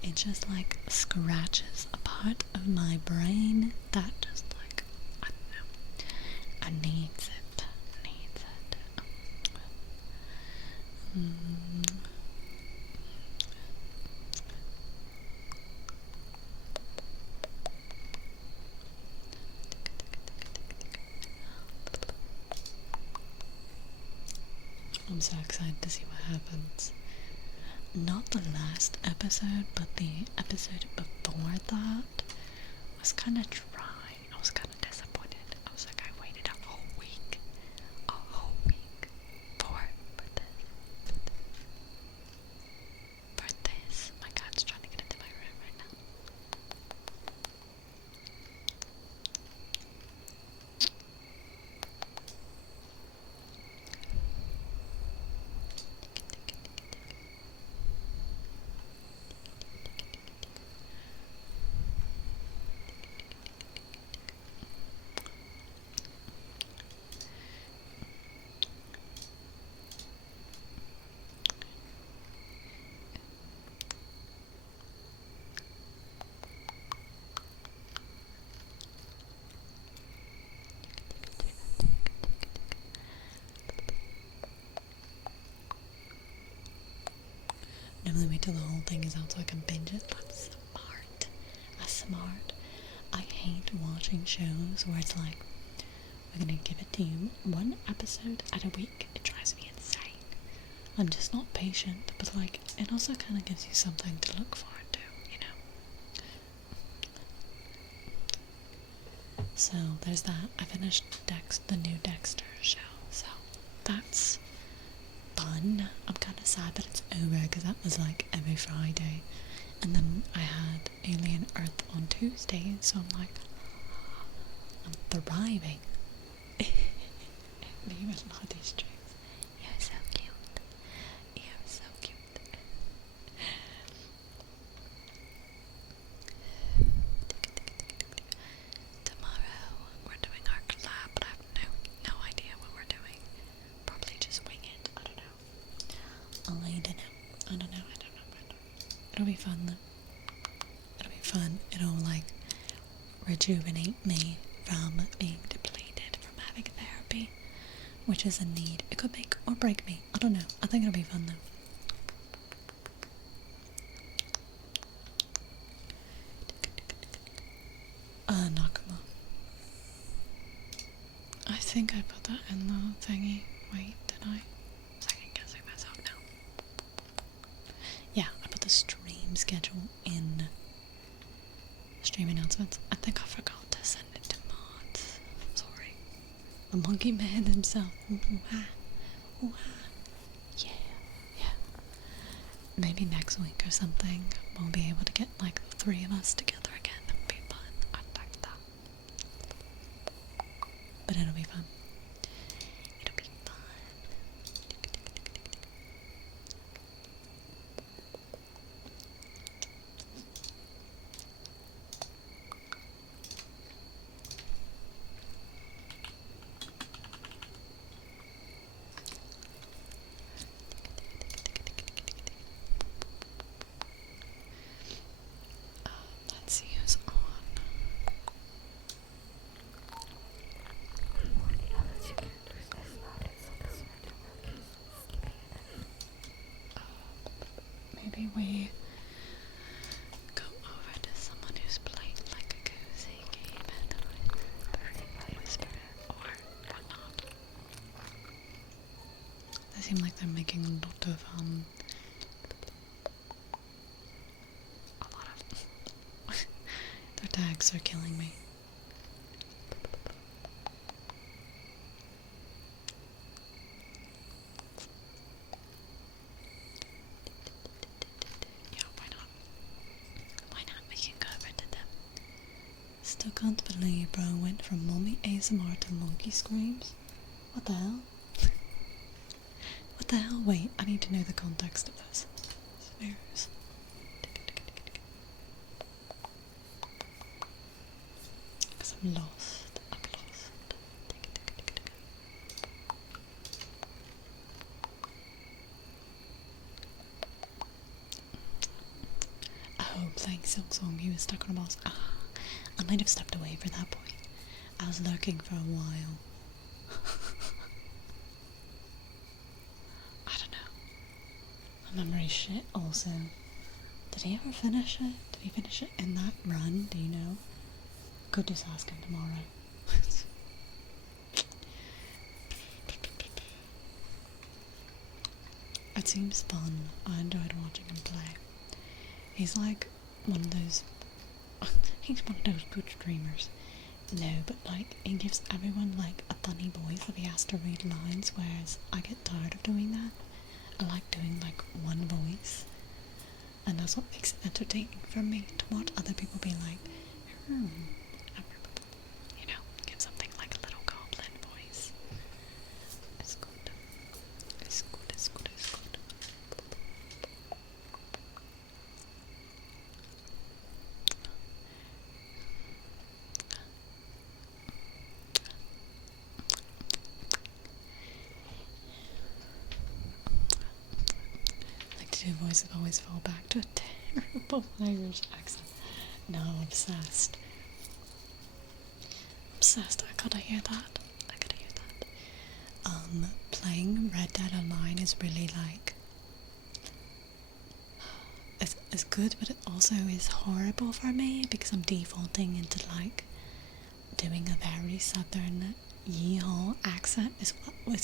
it just like scratches a part of my brain that just like, I don't know, I needs it. I'm so excited to see what happens. Not the last episode, but the episode before that was kind of dry. I was kind of disappointed. I was like, I waited a whole week for this. My cat's trying to get into my room right now. Normally wait till the whole thing is out so I can binge it. That's smart. I hate watching shows where it's like, we're gonna give it to you one episode at a week. It drives me insane. I'm just not patient, but like, it also kind of gives you something to look forward to, you know? So there's that. I finished the new Dexter show, so that's fun. I'm kind of sad that it's over, because that was like every Friday, and then I had Alien Earth on Tuesdays, so I'm like, I'm thriving. Me and Lottie streams. You're so cute. You're so cute. Tomorrow we're doing our collab, but I have no idea what we're doing. Probably just wing it. I don't know. I don't know. It'll be fun though. It'll be fun. It'll like rejuvenate me from being depleted from having therapy, which is a need. It could make or break me. I don't know. I think it'll be fun though. Nakama. I think I put that in the thingy. Wait, did I? Second guessing myself now. Yeah, I put the stream schedule in stream announcements. I think I forgot to send it to mods. Sorry. The monkey man himself. Ooh-ha. Ooh-ha. Yeah, yeah. Maybe next week or something we'll be able to get like the three of us together again. That would be fun. I'd like that. But it'll be fun. It'll be fun. Let's see who's on. Maybe we go over to someone who's playing like a cozy game and whisper or whatnot. They seem like they're making a lot of their tags are killing me. Yeah, why not? Why not? We can go over to them. Still can't believe bro went from mommy ASMR to monkey screams. What the hell? What the hell? Wait, I need to know the context of this. Snares. Because I'm lost. I'm lost. Oh, playing Silk Song, he was stuck on a boss. I might have stepped away for that point. I was lurking for a while. I don't know. My memory's shit also. Did he ever finish it? Did he finish it in that run? Do you know? Could just ask him tomorrow. It seems fun. I enjoyed watching him play. He's like one of those he's one of those good streamers. No, but like he gives everyone like a funny voice if he has to read lines, whereas I get tired of doing that. I like doing like one voice, and that's what makes it entertaining for me to watch other people be like, you know, give something like a little goblin voice. It's good. It's good, it's good, it's good. Like to do voices always fall back to a terrible Irish accent. No, obsessed. Obsessed. I gotta hear that. I gotta hear that. Playing Red Dead Online is really like it's good, but it also is horrible for me because I'm defaulting into like doing a very southern yeehaw accent is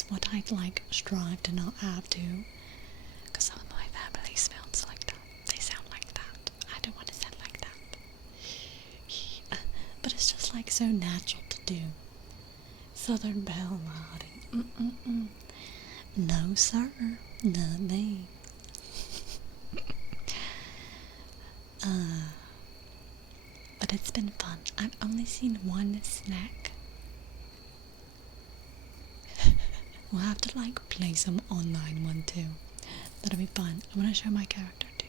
what I like strive to not have to, because some of my family sounds like that. They sound like that. I don't want to sound like that. But it's just like so natural to do. Southern Belle, Lottie. No sir, not me. But it's been fun. I've only seen one snack. We'll have to like play some online one too. That'll be fun. I want to show my character too.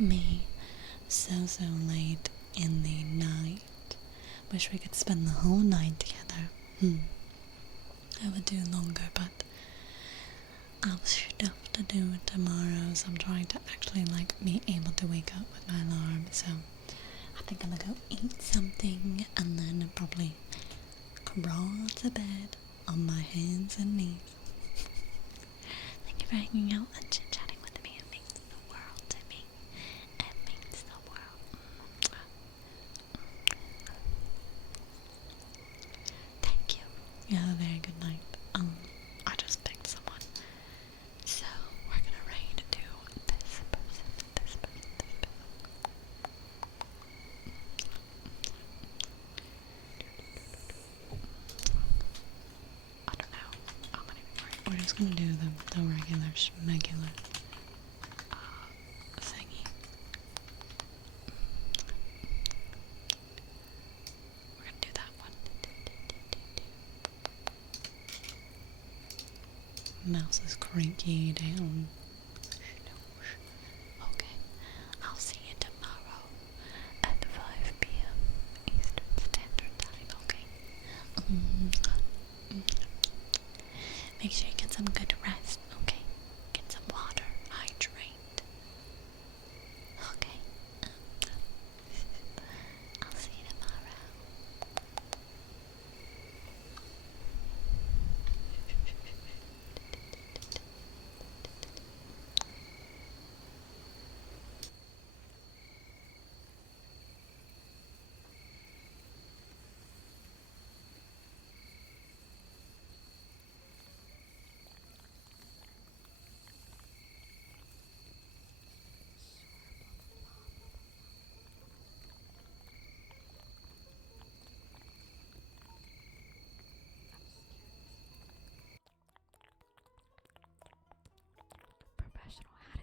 me so late in the night. Wish we could spend the whole night together. I would do longer, but I've stuff to do tomorrow, so I'm trying to actually be able to wake up with my alarm. So I think I'm gonna go eat something and then probably crawl to bed on my hands and knees. Thank you for hanging out and chit-chatting with me. It means the world to me. It means the world. Thank you. You have a very good night. I just picked someone. So we're gonna raid to this person. I don't know how many we're just gonna do the regular schmegular thingy. We're gonna do that one. Mouse is creaky down. Okay, I'll see you tomorrow at 5 p.m. Eastern Standard Time, okay? Make sure you get some good